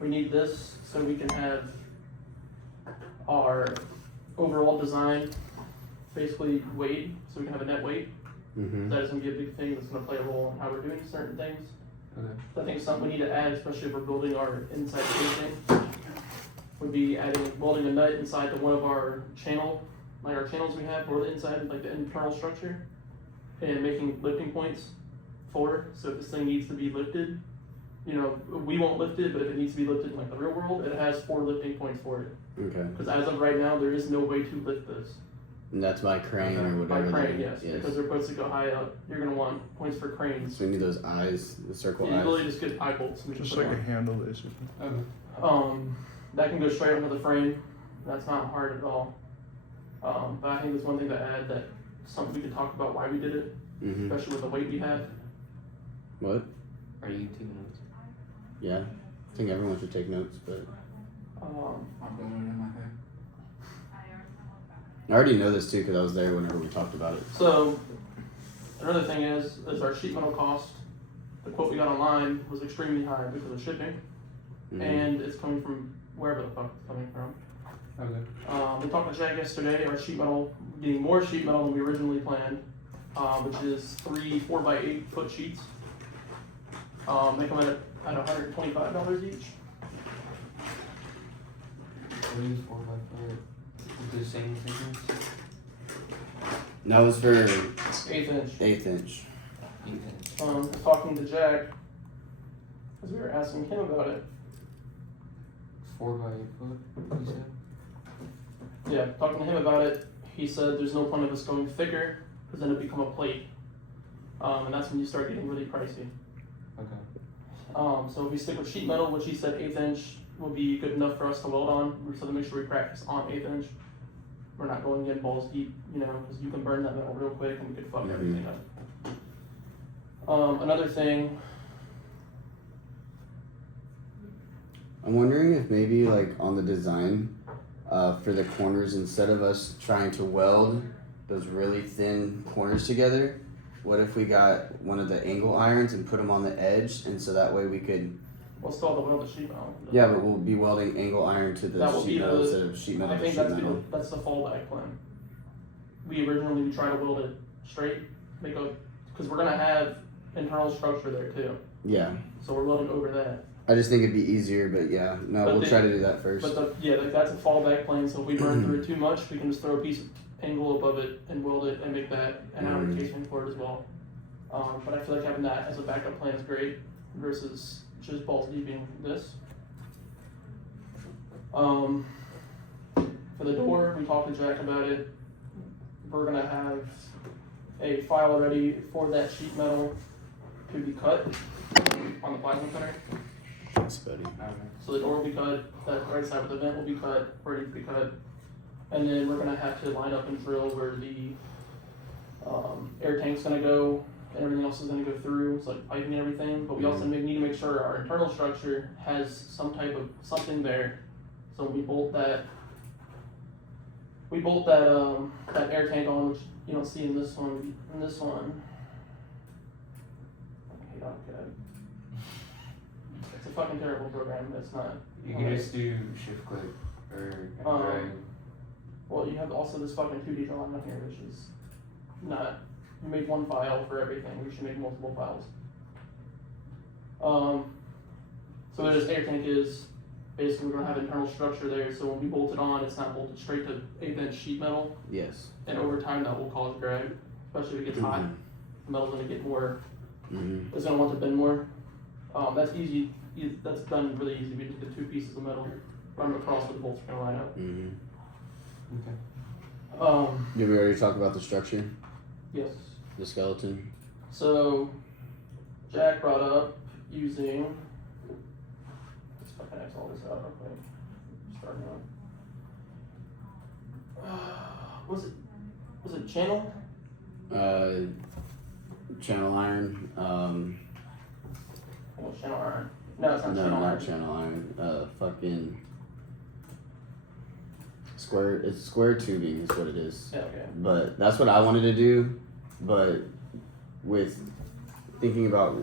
we need this so we can have our overall design basically weighed, so we can have a net weight. Mm-hmm. That is going to be a big thing that's going to play a role in how we're doing certain things. Okay. I think something we need to add, especially if we're building our inside casing, would be welding a nut inside to one of our our channels we have for the inside, like the internal structure, and making lifting points for it. So if this thing needs to be lifted, we won't lift it, but if it needs to be lifted in like the real world, it has 4 lifting points for it. Okay. Because as of right now, there is no way to lift this. And that's by crane or By whatever. crane, yes, because they're supposed to go high up. You're going to want points for cranes. So we need those eyes, the circle You eyes. really just get eye bolts. And we Just put like on. a handle is. Okay. That can go straight onto the frame. That's not hard at all. But I think there's one thing to add that something we could talk about why we did it, Mm-hmm. especially with the weight we have. What? Are you taking notes? Yeah. I think everyone should take notes, but I've got it in my head. I already know this too because I was there whenever we talked about it. So another thing is our sheet metal cost. The quote we got online was extremely high because of shipping, Mm-hmm. and it's coming from wherever the fuck it's coming from. Okay. We talked to Jack yesterday. Our sheet metal, getting more sheet metal than we originally planned, which is 3 4x8 foot sheets. They come in at $125 each. 3, 4 by 4. The same thickness? That was for 1/8 inch. 1/8 inch. Ethan. I was talking to Jack, because we were asking him about it. 4 by 8 foot, you said? Yeah, talking to him about it, he said there's no point of us going thicker, because then it'd become a plate. And that's when you start getting really pricey. Okay. So if we stick with sheet metal, which he said 1/8 inch will be good enough for us to weld on, so to make sure we practice on 1/8 inch. We're not going in balls deep, because you can burn that metal real quick and we could fuck Mhm. everything up. Another thing, I'm wondering if maybe like on the design for the corners, instead of us trying to weld those really thin corners together, what if we got one of the angle irons and put them on the edge, and so that way we could. we'll still have to weld the sheet metal. Yeah, but we'll be welding angle iron to the That will be sheet metal the- instead of sheet metal I to think sheet metal. that's the fallback plan. We originally tried to weld it straight, because we're gonna have internal structure there too. Yeah, So we're welding over that. I just think it'd be easier, but yeah, no, But we'll the- try to do that first. But that's a fallback plan, so if we burn through it too much, we can just throw a piece of angle above it and weld it and make that an outer Mhm. casing for it as well. But I feel like having that as a backup plan is great versus just balls deeping this. For the door, we talked to Jack about it. We're gonna have a file ready for that sheet metal to be cut on the plasma cutter. Thanks, buddy. Okay. So the door will be cut, that right side with the vent will be cut, ready to be cut. And then we're gonna have to line up and drill where the air tank's gonna go and everything else is gonna go through, so like piping and everything. But we also need to make sure our internal structure has some type of something there. So when we bolt that that air tank on, which you don't see in this one. In this one, I hate AutoCAD. It's a fucking terrible program. It's not. You can just do shift click or drag. Well, you have also this fucking 2D drawing on here, which is not. You make one file for everything. We should make multiple files. So where this air tank is, basically we're gonna have internal structure there. So when we bolt it on, it's not bolted straight to 1/8 inch sheet metal, Yes. and over time that will cause drag, especially if it gets hot. The metal's gonna get more. Mm-hmm. It's gonna want to bend more. That's easy. That's done really easy. We just get 2 pieces of metal, run them across with the bolts are gonna line up. Mm-hmm. Okay. Did we already talk about the structure, Yes. the skeleton? So, Jack brought up using. Let's fucking X all this out real quick. Starting out. Was it channel? Channel iron. Oh, channel iron. No, it's not No, channel not iron. channel iron. Fucking square. It's square tubing is what it is. Yeah, okay. But that's what I wanted to do. But with thinking about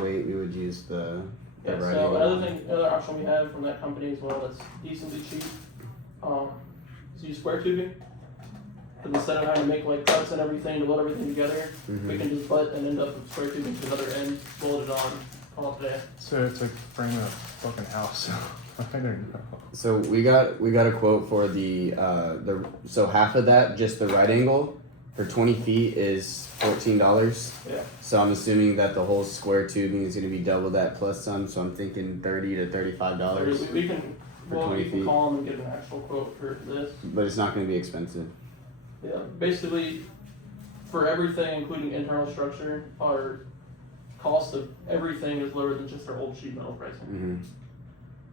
weight, we would use the Yeah, variety. so another thing, option we have from that company as well that's decently cheap. Is use square tubing. Because instead of having to make like cuts and everything to weld everything together, we can just butt and end up with square tubing to another end, weld it on, call it today. So it's like framing a fucking house. I don't know. So we got a quote for the so half of that, just the right angle, for 20 feet is $14. Yeah. So I'm assuming that the whole square tubing is gonna be double that plus some. So I'm thinking $30 to $35. We can, For well, 20 we can feet. call them and get an actual quote for this. But it's not gonna be expensive. Yeah, basically, for everything, including internal structure, our cost of everything is lower than just our old sheet metal pricing. Mm-hmm.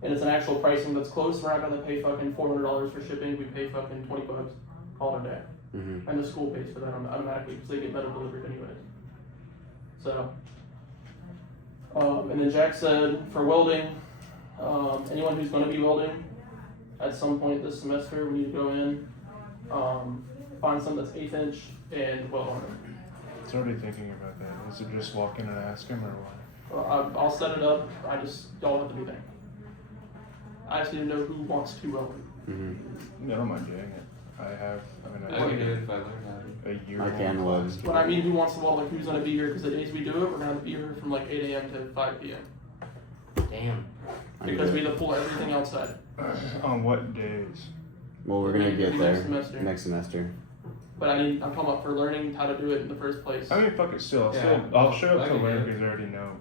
And it's an actual pricing that's close. We're not gonna pay fucking $400 for shipping. We pay fucking $20, call it a day. Mm-hmm. And the school pays for that automatically because they get metal delivered anyways. So, and then Jack said for welding, anyone who's gonna be welding at some point this semester, we need to go in, find something that's 1/8 inch and weld on it. I was already thinking about that. Is it just walk in and ask him or what? I'll set it up. Y'all have to be there. I just need to know who wants to weld. Mm-hmm. I don't mind doing it. I I can do it if I learn how to. a year. I can weld. When I mean who wants to weld, like who's gonna be here, because the days we do it, we're gonna be here from like 8 a.m. to 5 p.m. Damn. Because we have to pull everything outside. On what days? Well, we're gonna get there Next semester. next semester. But I'm talking about for learning how to do it in the first place. I mean, fuck it. Still, Yeah. I'll show I up to can learn do it. because I already know.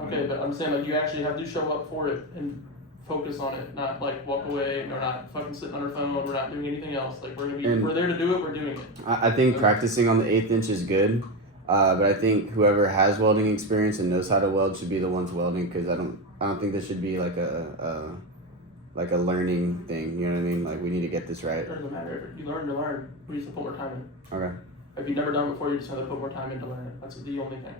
Okay, but I'm saying like you actually have to show up for it and focus on it, not like walk away or not fucking sitting on our phone. We're not doing anything else. Like we're there to do it. We're doing it. I think practicing on the 1/8 inch is good, but I think whoever has welding experience and knows how to weld should be the ones welding, because I don't think this should be like a learning thing. You know what I mean? Like we need to get this right. It doesn't matter. If you learn to learn. We just have to put more time in. Okay. If you've never done it before, you just have to put more time in to learn it. That's the only thing.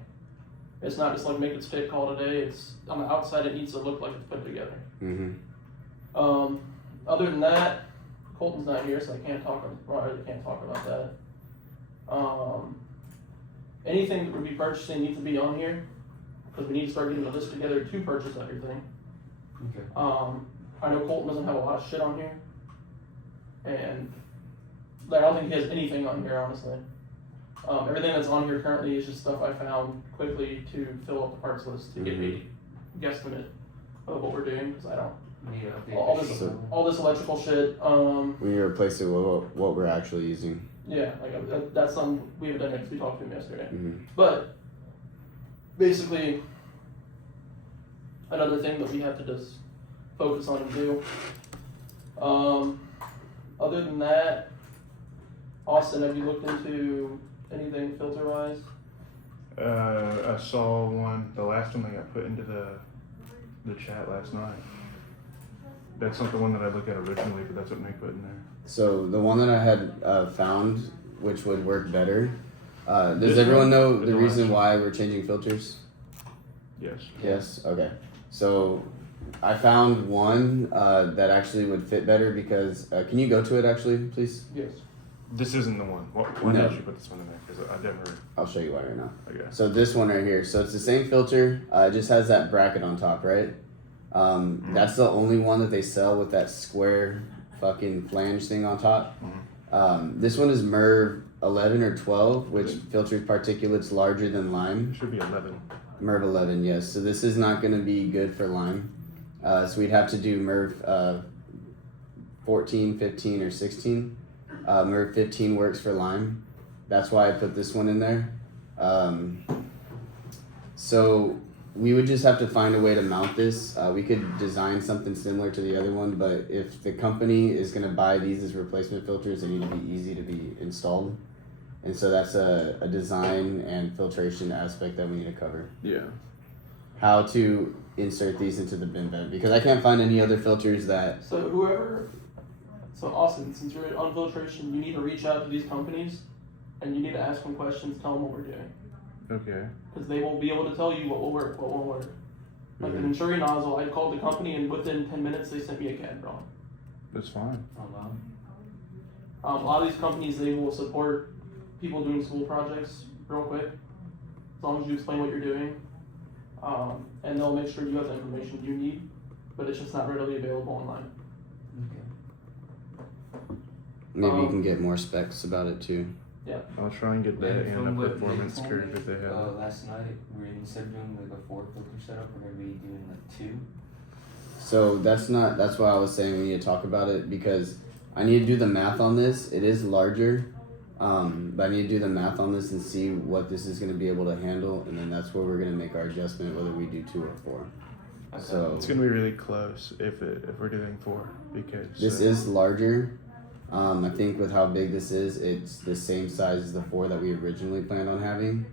It's not just like make it stick, call it a day. It's on the outside. It needs to look like it's put together. Mm-hmm. Other than that, Colton's not here, so I can't talk. Well, I really can't talk about that. Anything that we'll be purchasing needs to be on here because we need to start getting a list together to purchase everything. Okay. I know Colton doesn't have a lot of shit on here, and like, I don't think he has anything on here, honestly. Everything that's on here currently is just stuff I found quickly to fill up the parts list to get a guesstimate of what we're doing, because I don't. Need to update All the this, sheet. all this electrical shit, We need to replace it with what we're actually using. yeah, like that's something we haven't done yet 'cause we talked to him yesterday. Mm-hmm. But basically, another thing that we have to just focus on and do. Other than that, Austin, have you looked into anything filter wise? I saw one, the last one that got put into the chat last night. That's not the one that I looked at originally, but that's what Nick put in there. So the one that I had found, which would work better. Does This everyone one? know The the one reason I- why we're changing filters? Yes. Yes. Okay. So I found one that actually would fit better because can you go to it actually, please? Yes. This isn't the one. Why No. did you put this one in there? Because I never. I'll show you why right now. Okay. So this one right here. So it's the same filter. It just has that bracket on top, right? That's the only one that they sell with that square fucking flange thing on top. This one is MERV 11 or 12, which filters particulates larger than lime. It should be 11. MERV 11, yes. So this is not going to be good for lime. So we'd have to do MERV 14, 15, or 16. MERV 15 works for lime. That's why I put this one in there. So we would just have to find a way to mount this. We could design something similar to the other one, but if the company is going to buy these as replacement filters, they need to be easy to be installed. And so that's a design and filtration aspect that we need to cover. Yeah. How to insert these into the bin vent, because I can't find any other filters that. So Austin, since you're on filtration, you need to reach out to these companies and you need to ask them questions, tell them what we're doing. Okay. Because they will be able to tell you what will work, what won't work. Like the Venturi nozzle, I called the company and within 10 minutes they sent me a CAD drawing. That's fine. Oh wow. A lot of these companies, they will support people doing school projects real quick, as long as you explain what you're doing. And they'll make sure you have the information you need. but it's just not readily available online. Okay. Maybe you can get more specs about it too. I'll try and get that And and from a what they performance told curve me, if they have. last night, we're instead of doing like a 4 filter setup, we're gonna be doing like 2. So that's why I was saying we need to talk about it, because I need to do the math on this. It is larger, but I need to do the math on this and see what this is going to be able to handle, and then that's where we're going to make our adjustment, whether we do 2 or 4. Okay. So It's gonna be really close if we're doing 4 because this is larger. I think with how big this is, it's the same size as the 4 that we originally planned on having.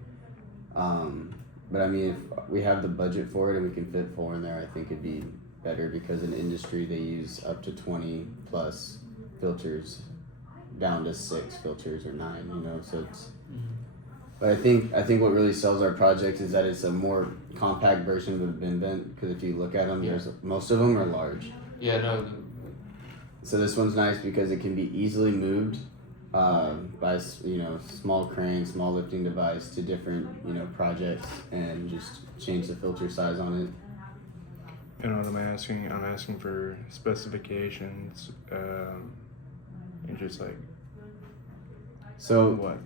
But I mean, if we have the budget for it and we can fit 4 in there, I think it'd be better, because in industry they use up to 20 plus filters down to 6 filters or 9, you know, so it's, but I think what really sells our project is that it's a more compact version of a bin vent, because if you look at them, there's most of them are large. Yeah, no. So this one's nice because it can be easily moved by, you know, small crane, small lifting device to different, you know, projects, and just change the filter size on it. And what I'm asking for specifications, and just like So what?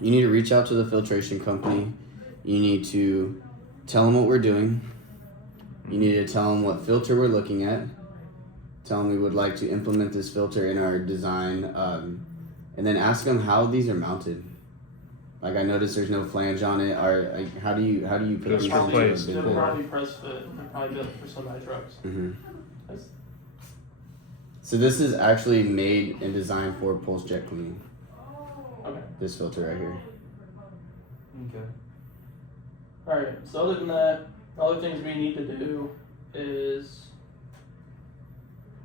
you need to reach out to the filtration company. You need to tell them what we're doing. You need to tell them what filter we're looking at. Tell them we would like to implement this filter in our design, and then ask them how these are mounted. Like, I noticed there's no flange on it. Like, how do you put Just these Probably, replace into a they'll bin? probably press fit. They're probably built for semi trucks. That's- So this is actually made and designed for pulse jet cleaning. Okay. This filter right here. Okay. Alright, so other than that, other things we need to do is,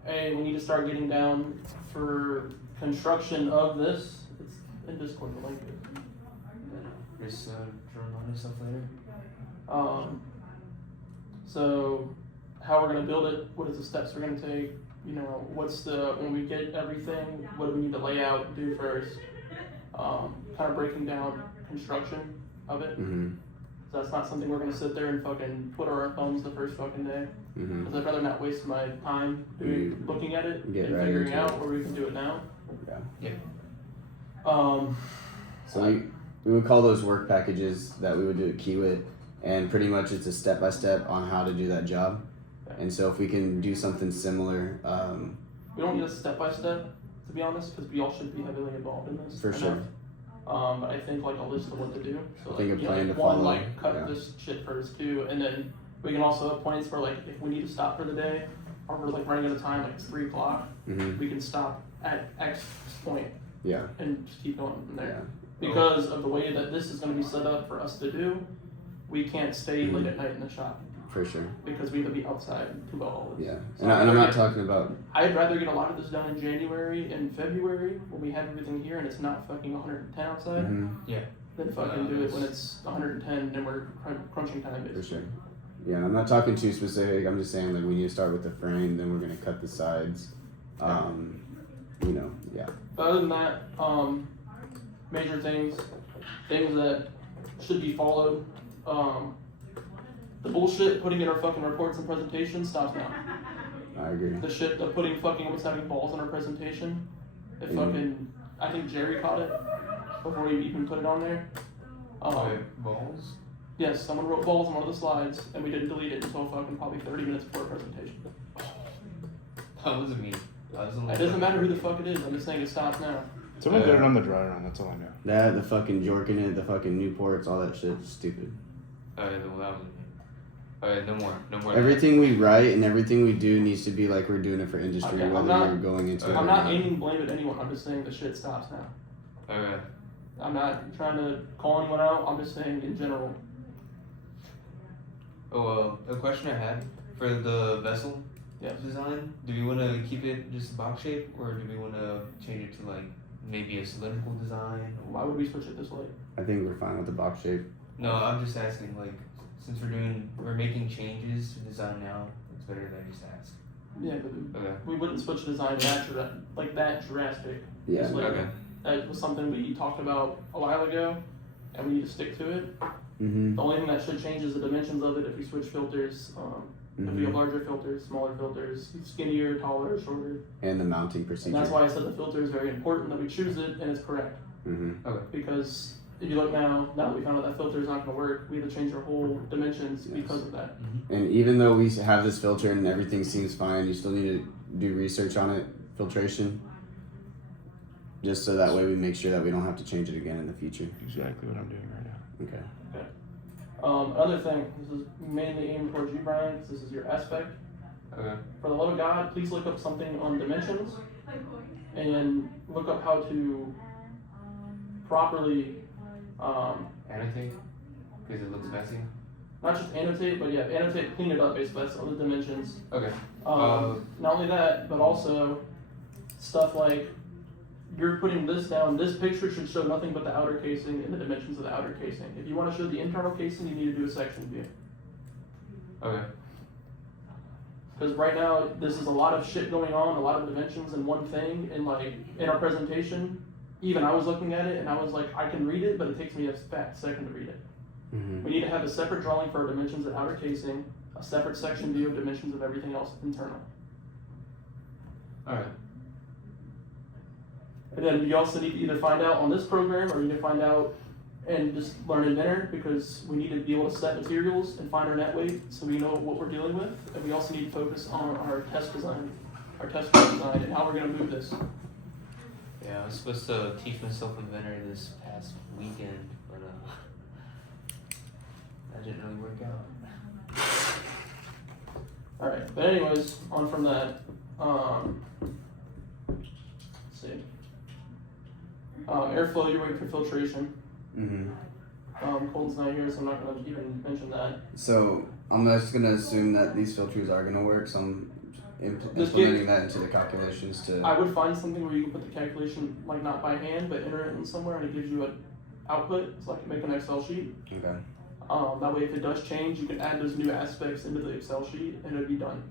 A, we need to start getting down for construction of this. It's in Discord, the link is. Just drawing on and stuff later. So how we're gonna build it, what is the steps we're gonna take, you know, when we get everything, what do we need to lay out, do first? Kind of breaking down construction of it. Mm-hmm. So that's not something we're gonna sit there and fucking put our thumbs the first fucking day. Mm-hmm. Cause I'd rather not waste my time looking at it Get and right figuring into out it. where we can do it now. Yeah. So we would call those work packages that we would do at Kiewit, and pretty much it's a step-by-step on how to do that job. And so if we can do something similar, We don't need a step-by-step, to be honest, because we all should be heavily involved in this. For sure. But I think like a list of what to do. So I think like, a plan like to one, follow, like cut yeah. this shit first too, and then we can also have points where like if we need to stop for the day, or we're like running out of time, like it's 3 o'clock, mm-hmm. we can stop at X point Yeah. and just keep going from Yeah. there. Because of the way that this is going to be set up for us to do, we can't stay late at night in the shop For sure. because we have to be outside to build all this. Yeah. So And I'm not talking about. I'd rather get a lot of this done in January and February when we have everything here and it's not fucking 110 outside, Mm-hmm. than fucking do it when it's 110 and we're crunching time For basically. sure. Yeah, I'm not talking too specific. I'm just saying like we need to start with the frame, then we're gonna cut the sides. You know, yeah. But other than that, major things that should be followed. The bullshit putting in our fucking reports and presentations stops now. I agree. The shit of putting fucking almost having balls in our presentation. It Mhm. fucking, I think Jerry caught it before he even put it on there. Balls? Yes, someone wrote balls on one of the slides and we didn't delete it until fucking probably 30 minutes before our presentation. That wasn't me. That was It doesn't matter who the fuck it is, I'm just saying it stops now. Someone did it on the dry run. That's all I know. That, the fucking Jork in it, the fucking Newports, all that shit's stupid. Alright, well, that wasn't me. Alright, no more. No more. Everything we write and everything we do needs to be like we're doing it for industry, Okay, I'm whether not- you're going into it I'm or not aiming blame at anyone, I'm just saying the shit stops now. Alright. I'm not trying to call anyone out, I'm just saying in general. Oh, a question I had for the vessel Yes. design. Do we want to keep it just box shape, or do we want to change it to like maybe a cylindrical design? Why would we switch it this late? I think we're fine with the box shape. No, I'm just asking. Like, since we're making changes to design now, it's better that I just ask. Yeah, but Okay. we wouldn't switch design that drastic. Yeah. Just like, Okay. That was something we talked about a while ago, and we need to stick to it. Mm-hmm. The only thing that should change is the dimensions of it if we switch filters. If we have larger filters, smaller filters, skinnier, taller, shorter. And the mounting And procedure. that's why I said the filter is very important, that we choose it and it's correct. Mm-hmm. Because if you look now that we found out that filter is not going to work, we have to change our whole dimensions Yes. because of that. And even though we have this filter and everything seems fine, you still need to do research on it, filtration, just so that way we make sure that we don't have to change it again in the future. Exactly what I'm doing right now. Okay. Another thing, this is mainly aimed towards you, Brian, 'cause this is your aspect. Okay. For the love of God, please look up something on dimensions and look up how to properly, Annotate? Because it looks messy? not just annotate, but yeah, annotate, clean it up basically, that's all the dimensions. Okay. Not only that, but also stuff like you're putting this down. This picture should show nothing but the outer casing and the dimensions of the outer casing. If you want to show the internal casing, you need to do a section view. Okay. Because right now, this is a lot of shit going on, a lot of dimensions in one thing, and like in our presentation, even I was looking at it and I was like, I can read it, but it takes me a fat second to read it. Mm-hmm. We need to have a separate drawing for our dimensions of outer casing, a separate section view of dimensions of everything else internal. Alright. And then you also need to either find out on this program or you need to find out and just learn Inventor, because we need to be able to set materials and find our net weight so we know what we're dealing with. And we also need to focus on our test design, our test group design, and how we're going to move this. Yeah, I was supposed to teach myself Inventor this past weekend, but that didn't really work out. Alright, but anyways, on from that. Let's see. Airflow, you're waiting for filtration. Mm-hmm. Colton's not here, so I'm not going to even mention that. So I'm just gonna assume that these filters are gonna work. So I'm Just implementing that into the calculations to. I would find something where you can put the calculation, like not by hand, but enter it in somewhere and it gives you an output. So I can make an Excel sheet. Okay. That way if it does change, you can add those new aspects into the Excel sheet and it'll be done.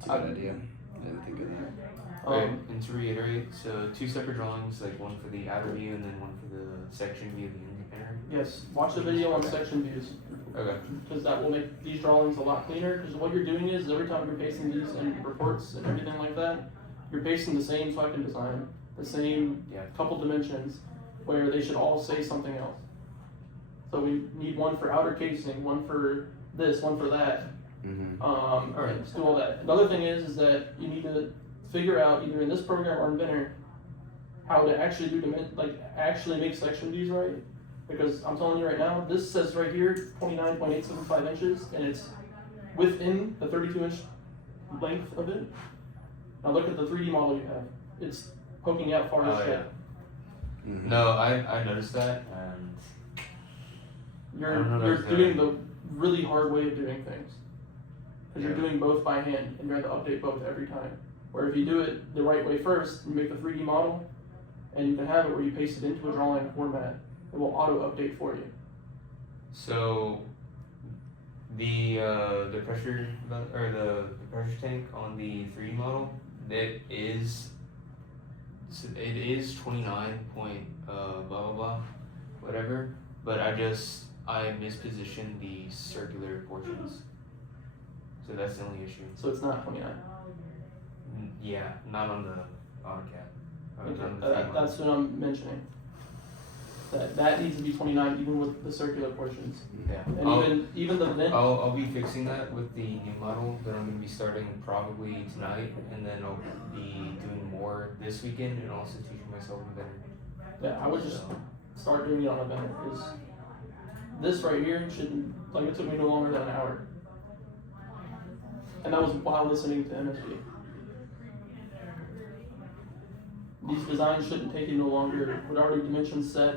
That's a good idea. I didn't think of that. Right, and to reiterate, so 2 separate drawings, like one for the outer view and then one for the section view of the Inventor. Yes, watch the video on section views, Okay. because that will make these drawings a lot cleaner. Because what you're doing is every time you're pasting these in reports and everything like that, you're pasting the same fucking design, the same couple dimensions, where they should all say something else. So we need one for outer casing, one for this, one for that. Mm-hmm. Alright, let's do all that. Another thing is that you need to figure out either in this program or Inventor how to actually do actually make section views right. Because I'm telling you right now, this says right here 29.875 inches and it's within the 32-inch length of it. Now look at the 3D model you have. It's poking out far as shit. Mm-hmm. No, I noticed that, and You're doing the really hard way of doing things. Because you're doing both by hand and you have to update both every time. Where if you do it the right way first, you make the 3D model, and you can have it where you paste it into a drawing format. It will auto-update for you. so the pressure or the pressure tank on the 3D model, it is 29 point blah blah blah, whatever. But I mispositioned the circular portions, so that's the only issue. So it's not 29. Yeah, not on the AutoCAD. That's what I'm mentioning. That needs to be 29 even with the circular portions. Yeah. And even the vent. I'll be fixing that with the new model that I'm gonna be starting probably tonight, and then I'll be doing more this weekend and also teaching myself Inventor. Yeah, I would just start doing it on Inventor. Because this right here shouldn't, like, it took me no longer than an hour. And that was while listening to MSP. These designs shouldn't take you no longer, with already dimensions set,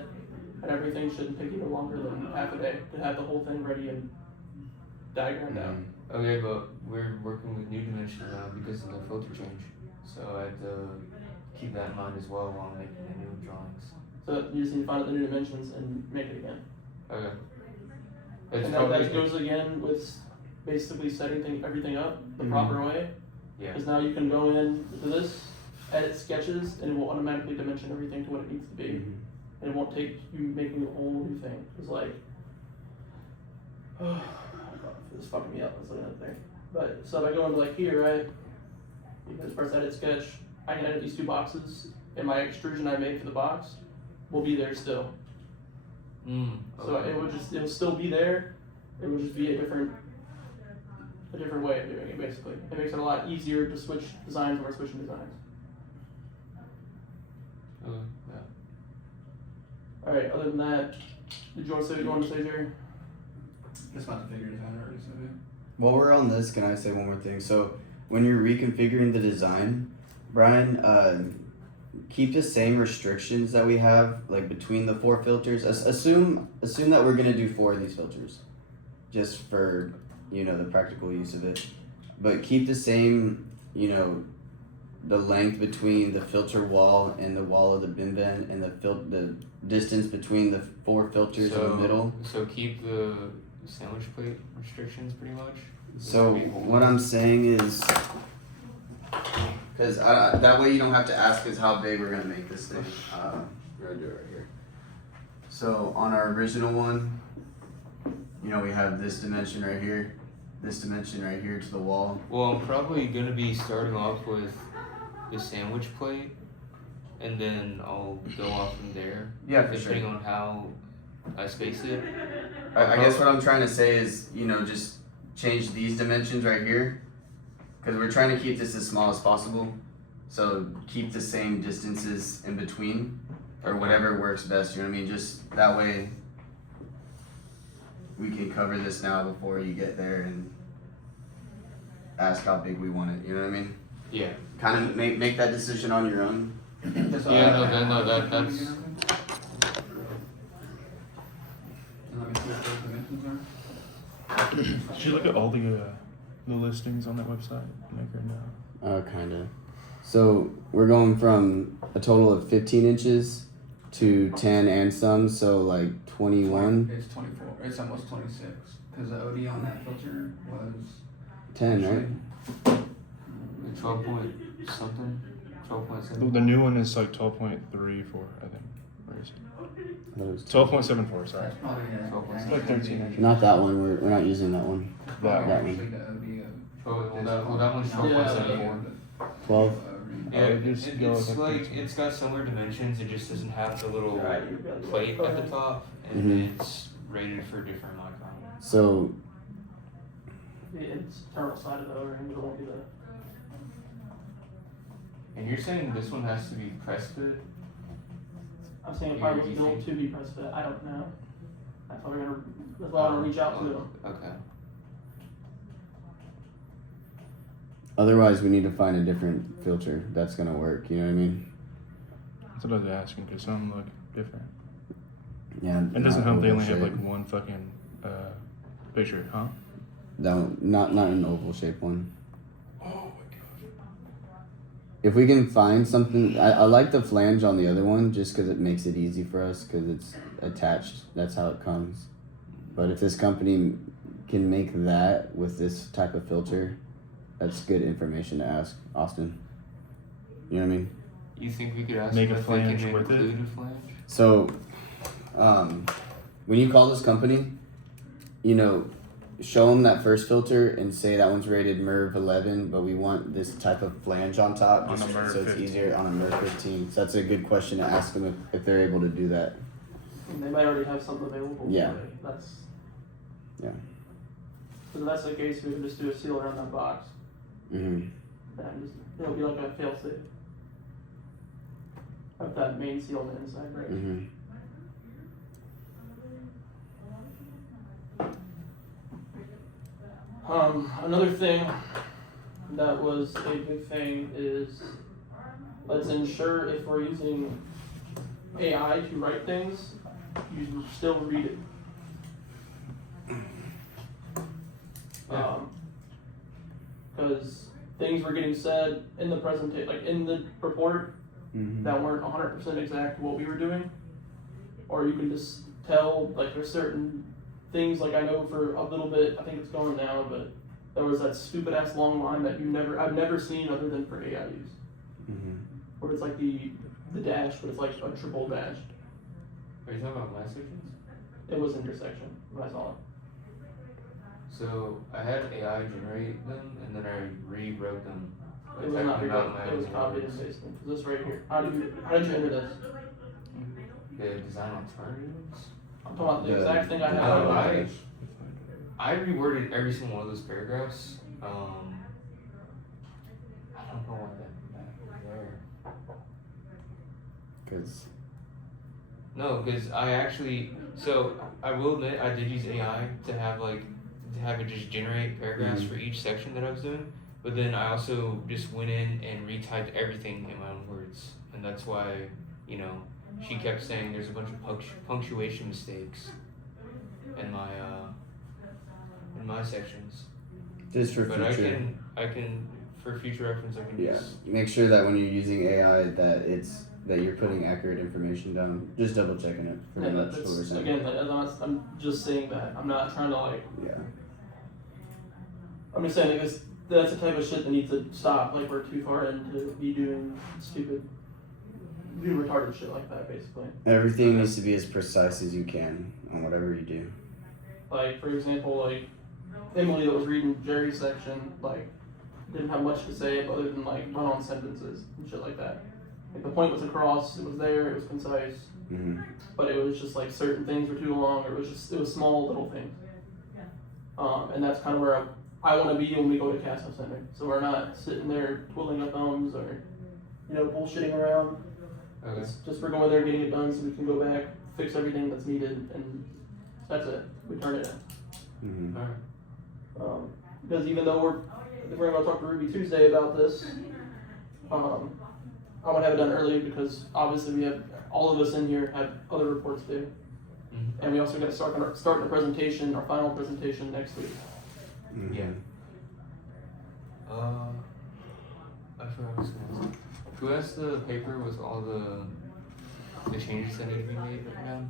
and everything shouldn't take you no longer than half a day to have the whole thing ready and diagrammed out. Okay, but we're working with new dimensions now because of the filter change, so I have to keep that in mind as well while making the new drawings. So you just need to find out the new dimensions and make it again. Okay. And that goes again with basically setting everything up the proper way. Yeah. Because now you can go in to this, edit sketches, and it will automatically dimension everything to what it needs to be. Mm-hmm. And it won't take you making a whole new thing. It's like, It's fucking me up. I was looking at there. But so if I go into like here, right? Because press edit sketch, I can edit these two boxes, and my extrusion I made for the box will be there still. So it'll still be there. It would just be a different way of doing it. Basically, it makes it a lot easier to switch designs when we're switching designs. Yeah. All right. Other than that, did you want to say what you want to say, Jerry? That's about the figure design already, so yeah. While we're on this, can I say one more thing? So when you're reconfiguring the design, Brian, keep the same restrictions that we have, like between the 4 filters. Assume that we're gonna do 4 of these filters, just for the practical use of it. But keep the same, the length between the filter wall and the wall of the bin vent, and the distance between the 4 filters in the middle. So keep the sandwich plate restrictions pretty much. So what I'm saying is, because that way you don't have to ask us how big we're gonna make this thing. We're gonna do it right here. So on our original one, we have this dimension right here, this dimension right here to the wall. Well, I'm probably gonna be starting off with the sandwich plate, and then I'll go off from there. Yeah, for sure. Depending on how I space it. I guess what I'm trying to say is, just change these dimensions right here, because we're trying to keep this as small as possible. So keep the same distances in between, or whatever works best. You know what I mean? Just that way, we can cover this now before you get there and ask how big we want it. You know what I mean? Yeah. Kind of make that decision on your own. That's That's. And let me see what those dimensions are. Did you look at all the listings on that website? Like right now. Kinda. So we're going from a total of 15 inches to 10 and some, so like 21. It's 24. It's almost 26. Because the OD on that filter was 10, right? 12 point something. 12.7. The new one is like 12.34, I think. Where is it? That was 12.74, sorry. That's probably It's like 13 inches. Not that one. We're not using that one. That one. Actually, the OD of Well, that one's 12.74. 12. Yeah, Oh, just go it's with like 13. it's got similar dimensions. It just doesn't have the little plate at the top, and Mhm. it's rated for different micron. So The internal side of the overhang won't be the. And you're saying this one has to be press fit? I'm saying it probably was built to be press fit. I don't know. That's why that's why I want to reach out to them. Okay. otherwise, we need to find a different filter that's gonna work. You know what I mean? That's what I was asking, because some look different. Yeah. It doesn't not help they oval only have shape. like one fucking picture, huh? No, not an oval shape one. Oh my god. If we can find something, I like the flange on the other one just because it makes it easy for us because it's attached. That's how it comes. But if this company can make that with this type of filter, that's good information to ask Austin. You know what I mean? You think we could ask Make them a if they can flange with it? include a flange? So, when you call this company, show them that first filter and say that one's rated MERV 11, but we want this type of flange on top, On just a MERV so it's 15. easier on a MERV 15. So that's a good question to ask them if they're able to do that. And they might already have something available. Yeah. for it. That's. Yeah. So if that's the case, we can just do a seal around that box. Mm-hmm. And just, it'll be like a fail safe. Of that main seal on the inside, right? Mm-hmm. Another thing that was a big thing is let's ensure if we're using AI to write things, you still read it. Because things were getting said in the presentation, like in the report, Mm-hmm. that weren't 100% exact what we were doing, or you can just tell like there's certain things, like I know for a little bit, I think it's gone now, but there was that stupid ass long line that I've never seen other than for AI use, Mm-hmm. where it's like the dash, but it's like a triple dash. Are you talking about my sections? It was intersection when I saw it. So I had AI generate them, and then I rewrote them. It was not Technically rewritten, my it was own copied words. and pasted. This right here. How did you enter this? The design alternatives. I'm talking about the Yeah. exact thing I had. No, on I reworded every single one of those paragraphs. I don't know why that there. Because No, because I actually, so I will admit I did use AI to have it just generate paragraphs Mhm. for each section that I was doing. But then I also just went in and retyped everything in my own words, and that's why she kept saying there's a bunch of punctuation mistakes in my sections. just for But future. I can for future reference I can Yeah, just make sure that when you're using AI that you're putting accurate information down. Just double checking it. Yeah, Pretty much what we're that's, saying. again, I'm just saying that. I'm not trying to like. Yeah. I'm just saying like that's the type of shit that needs to stop. Like we're too far in to be doing retarded shit like that. Basically, Everything needs to be as precise as you can on whatever you do. like for example, like Emily that was reading Jerry's section, like didn't have much to say other than like run-on sentences and shit like that. Like the point was across, it was there, it was concise, Mm-hmm. but it was just like certain things were too long, or it was small little things. And that's kind of where I want to be when we go to Castle Center. So we're not sitting there twiddling our thumbs or, bullshitting around. okay. It's just we're going there getting it done so we can go back, fix everything that's needed, and that's it. We turn it in. Alright. Because even though we're going to talk to Ruby Tuesday about this, I want to have it done early because obviously all of us in here have other reports due. Mhm. And we also got to start the presentation, our final presentation next week. Mm-hmm. Yeah. I forgot what I was gonna ask. Who has the paper with all the changes that need to be made right now?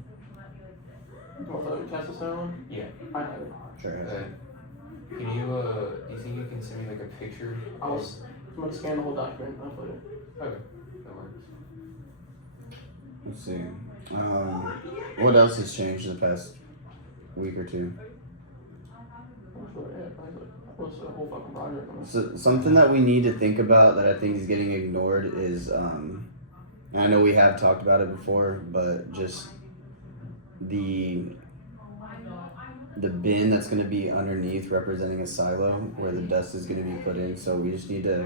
You want the Castle Center one? Yeah. I have it. Sure. Okay. Can you do you think you can send me like a picture? I'm going to scan the whole document and I'll put it. Okay, that works. Let's see. What else has changed in the past week or two? What's the whole fucking project? So something that we need to think about that I think is getting ignored is, and I know we have talked about it before, but just the bin that's going to be underneath representing a silo where the dust is going to be put in. So we just need to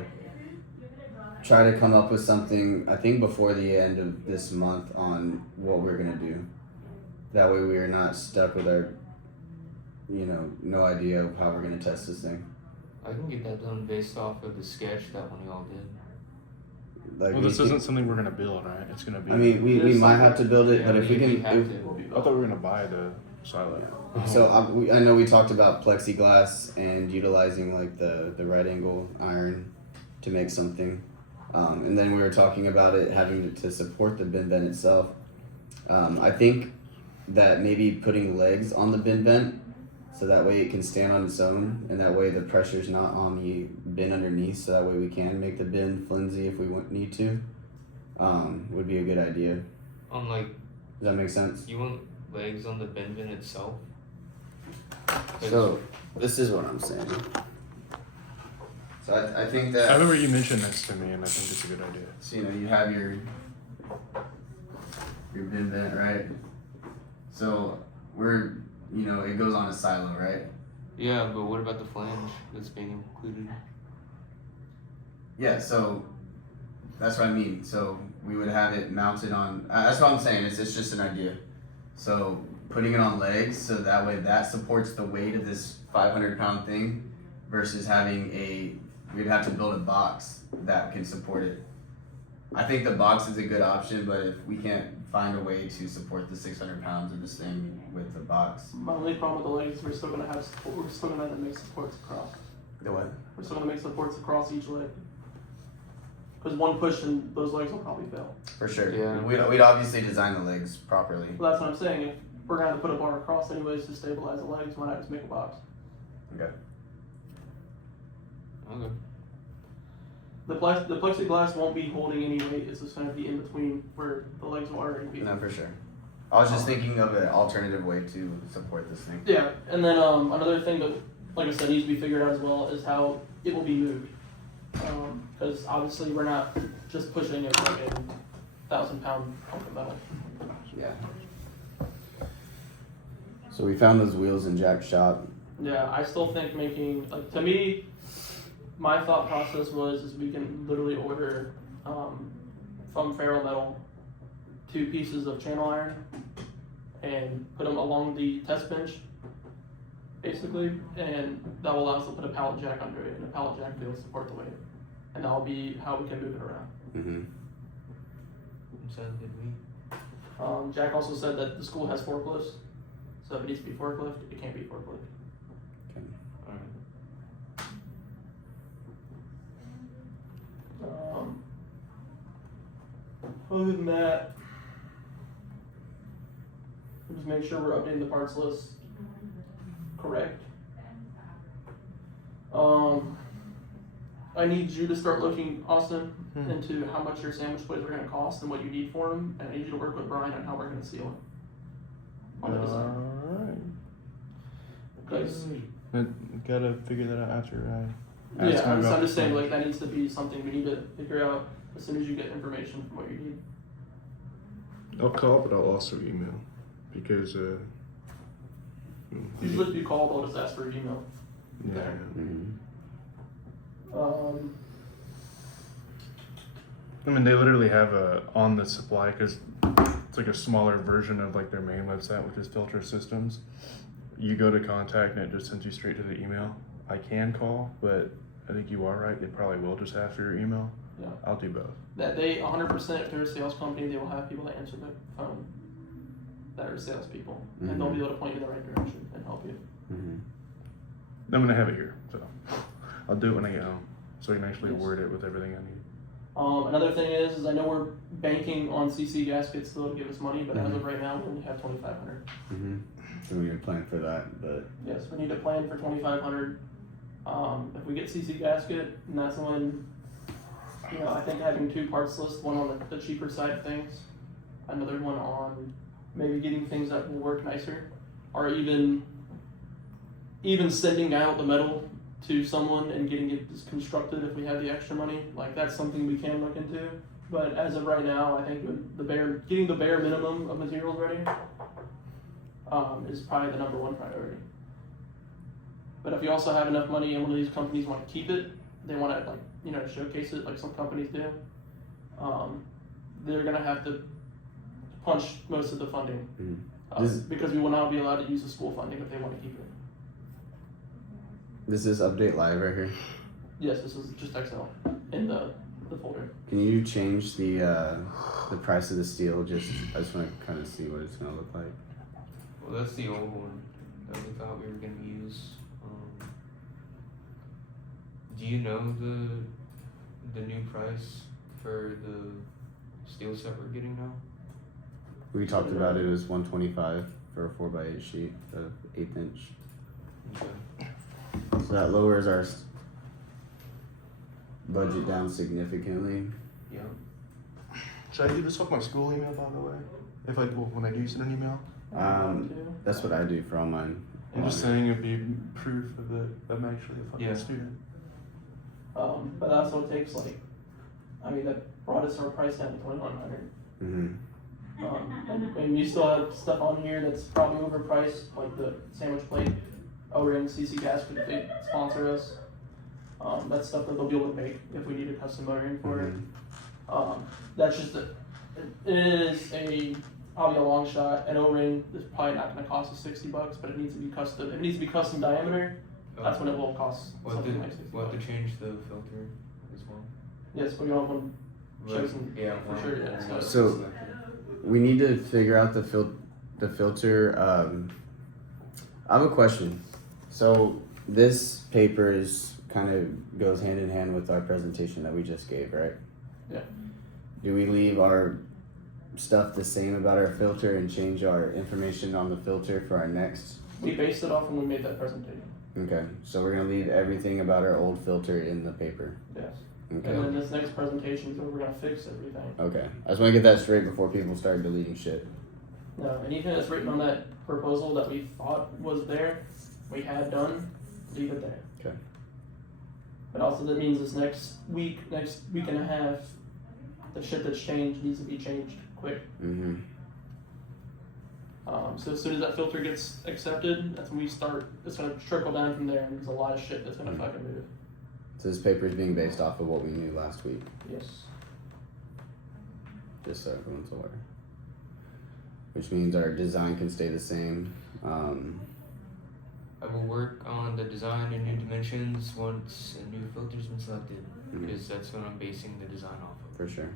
try to come up with something, I think before the end of this month, on what we're going to do. That way we are not stuck with our, no idea of how we're going to test this thing. I can get that done based off of the sketch that one y'all did. Like Well, we this think- isn't something we're gonna build, right? It's gonna be. I mean, we There's might something- have to build it, Yeah, but if we can, have if, to. I thought we were gonna buy the silo. so I know we talked about plexiglass and utilizing like the right angle iron to make something, and then we were talking about it having to support the bin vent itself. I think that maybe putting legs on the bin vent so that way it can stand on its own, and that way the pressure's not on the bin underneath, so that way we can make the bin flimsy if we need to. Would be a good idea. On like, Does that make sense? you want legs on the bin itself? 'Cause So this is what I'm saying. So I think I that remember you mentioned this to me, and I think it's a good idea. so, you have your bin vent, right? So it goes on a silo, right? yeah, but what about the flange that's being included? Yeah, so that's what I mean. So we would have it mounted on. That's what I'm saying. It's just an idea. So putting it on legs, so that way that supports the weight of this 500-pound thing, versus having we'd have to build a box that can support it. I think the box is a good option, but if we can't find a way to support the 600 pounds of this thing with the box, My only problem with the legs is we're still gonna have support. We're still gonna have to make supports across. the what? We're still gonna make supports across each leg. Because one push and those legs will probably fail. For sure. Yeah. We'd obviously design the legs properly. Well, that's what I'm saying. If we're gonna have to put a bar across anyways to stabilize the legs, why not just make a box? Okay. The plexiglass won't be holding any weight. It's just gonna be in between where the legs will already be. No, for sure. I was just thinking of an alternative way to support this thing. Yeah, and then another thing that like I said, needs to be figured out as well is how it will be moved. Because obviously we're not just pushing it like a 1,000-pound hunk of metal. Yeah. So we found those wheels in Jack's shop. Yeah, I still think making, like, to me, my thought process was is we can literally order from Ferro Metal 2 pieces of channel iron and put them along the test bench, basically, and that will allow us to put a pallet jack under it, and the pallet jack will be able to support the weight, and that'll be how we can move it around. Mm-hmm. Sounds good to me. Jack also said that the school has forklifts, so if it needs to be forklift, it can't be forklift. Other than that, we'll just make sure we're updating the parts list correct. I need you to start looking, Austin, into how much your sandwich plates are going to cost and what you need for them, and I need you to work with Brian on how we're going to seal it on the design. Because Gotta figure that out after I ask him I'm about just the saying, plan. like, that needs to be something we need to figure out as soon as you get information from what you need. I'll call, but I'll also email because Usually if you call, they'll just ask for an email. yeah. Mm-hmm. I mean, they literally have a on the supply because it's like a smaller version of like their main website, which is Filter Systems. You go to contact and it just sends you straight to the email. I can call, but I think you are right. They probably will just ask for your email. Yeah. I'll do both. That they 100%, if they're a sales company, they will have people that answer the phone that are salespeople, and they'll be able to point you in the right direction and help you. Mm-hmm. I'm gonna have it here, so I'll do it when I get home, so I can actually word it with everything I need. Another thing is I know we're banking on CC Gaskets still to give us money, but as of right now, we only have $2,500. Mm-hmm. So we need to plan for that, but Yes, we need to plan for $2,500. If we get CC Gasket, and that's when, I think having 2 parts list, one on the cheaper side of things, another one on maybe getting things that will work nicer, or even sending out the metal to someone and getting it constructed if we have the extra money. Like, that's something we can look into. But as of right now, I think getting the bare minimum of materials ready is probably the #1 priority. But if you also have enough money and one of these companies want to keep it, they want to showcase it like some companies do, they're gonna have to punch most of the funding because we will not be allowed to use the school funding if they want to keep it. this is update live right here. Yes, this is just XL in the folder. Can you change the price of the steel? I just want to kind of see what it's gonna look like. Well, that's the old one that we thought we were gonna use. Do you know the new price for the steel set we're getting now? We talked about it was $125 for a 4x8 sheet of 1/8 inch. Okay. So that lowers our budget down significantly. Yeah. Should I do this with my school email, by the way? If when I do send an email? That's what I do for all mine. I'm just saying it'd be proof of that I'm actually a fucking Yeah. student. But that also takes that brought us our price down to $2,100. Mm-hmm. And we still have stuff on here that's probably overpriced, like the sandwich plate. O-Ring, CC Gasket, if they sponsor us. That's stuff that they'll be able to make if we need a custom O-Ring for it. That's just it is probably a long shot. An O-Ring is probably not going to cost us $60, but it needs to be custom. If it needs to be custom diameter, that's when it will cost something like $60. We'll have to change the filter as well. Yes, we don't have one chosen for well, sure yet. So we need to figure out the filter. I have a question. So this paper kind of goes hand in hand with our presentation that we just gave, right? Yeah. Do we leave our stuff the same about our filter and change our information on the filter for our next? We based it off when we made that presentation. Okay, so we're gonna leave everything about our old filter in the paper. Yes. Okay. And then this next presentation is where we're going to fix everything. Okay. I just want to get that straight before people start deleting shit. No, anything that's written on that proposal that we thought was there, we had done, leave it there. Okay. But also that means this next week and a half, the shit that's changed needs to be changed quick. Mm-hmm. So as soon as that filter gets accepted, that's when we start, it's gonna trickle down from there, and there's a lot of shit that's gonna fucking move. So this paper is being based off of what we knew last week, Yes. just so everyone's aware. Which means our design can stay the same. I will work on the design and new dimensions once a new filter's been selected, because that's what I'm basing the design off of. For sure.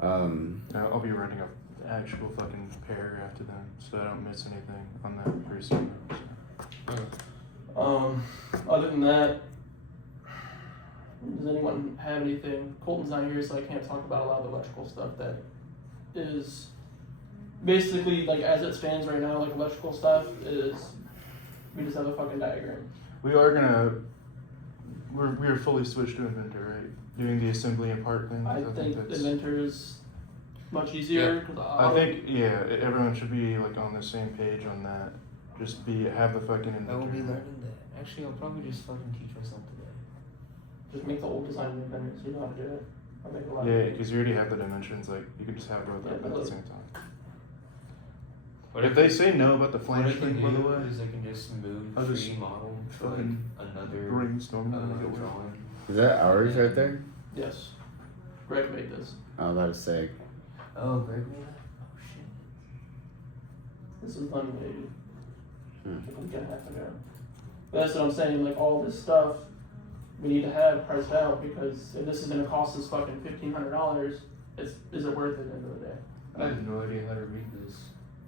I'll be writing a actual fucking paragraph to them so I don't miss anything on that pretty soon. Other than that, does anyone have anything? Colton's not here, so I can't talk about a lot of the electrical stuff that is basically, like, as it stands right now, like, electrical stuff is, we just have a fucking diagram. We are fully switched to Inventor, right? Doing the assembly and part thing. I think Inventor is much easier, because I think, yeah, everyone should be like on the same page on that. Just have the fucking Inventor. I will be learning that. Actually, I'll probably just fucking teach myself today. just make the old design independent, so you know how to do it. I think a lot Yeah, of because you already have the dimensions, like, you can just have both Yeah, up at the but- same time. What If they say no about the what I flange can thing, by the do way, is I can just move I'll just 3D model to like fucking another brainstorm and make it work. drawing. Is that ours right there? Yes. Greg made this. I was about to say. Oh, Greg made that? Oh shit. This was done maybe Hmm. a week and a half ago. But that's what I'm saying, like all this stuff we need to have priced out, because if this is gonna cost us fucking $1,500, is it worth it at the end of the day? I have no idea how to read this.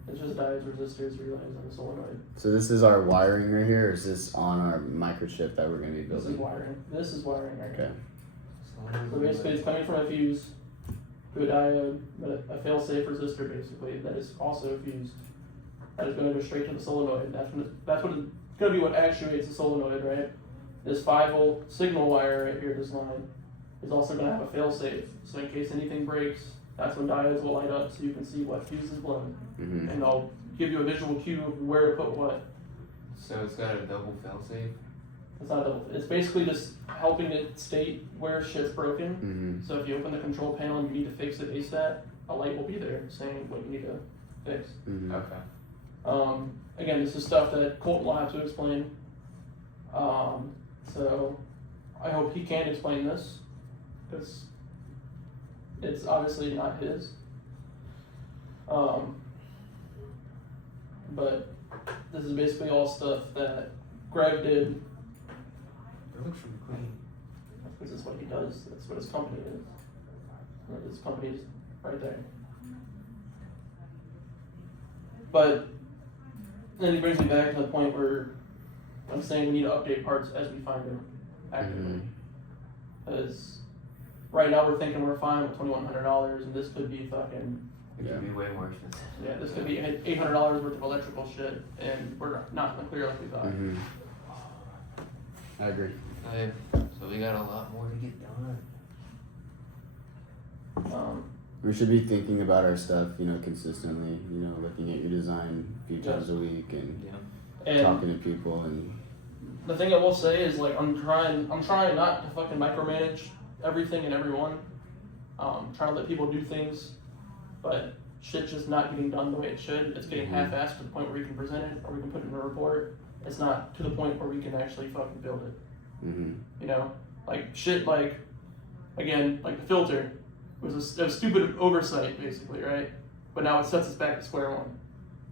It's just diodes, resistors, relays, and a solenoid. So this is our wiring right here, or is this on our microchip that we're gonna be This is building? wiring. This is wiring right Okay. here. So basically it's coming from a fuse to a diode, but a fail-safe resistor basically, that is also a fuse. That is gonna go straight to the solenoid. That's what is gonna be what actuates the solenoid, right? This 5-volt signal wire right here, this line, is also gonna have a fail-safe. So in case anything breaks, that's when diodes will light up so you can see what fuse is blown. Mm-hmm. And I'll give you a visual cue of where to put what. So it's got a double failsafe. It's not double. It's basically just helping it state where shit's broken. Mm-hmm. So if you open the control panel and you need to fix it ASAP, a light will be there saying what you need to fix. Mm-hmm. Okay. Again, this is stuff that Colton will have to explain. So I hope he can explain this, because it's obviously not his. But this is basically all stuff that Greg did. It looks really clean. This is what he does. That's what his company is. And his company's right there. But then he brings me back to the point where I'm saying we need to update parts as we find them actively. Because right now we're thinking we're fine with $2,100, and this could be fucking, It Yeah. could be way more expensive. yeah, this could be $800 worth of electrical shit, and we're not in the clear like we thought. Mm-hmm. I agree. Okay, so we got a lot more to get done. We should be thinking about our stuff, consistently, looking at your design a few times a week and Yeah. And talking to people and the thing I will say is, like, I'm trying not to fucking micromanage everything and everyone. Trying to let people do things, but shit's just not getting done the way it should. It's getting Mhm. half-assed to the point where we can present it or we can put it in a report. It's not to the point where we can actually fucking build it. mm-hmm. Like shit, like, again, like the filter was a stupid oversight basically, right? But now it sets us back to square one.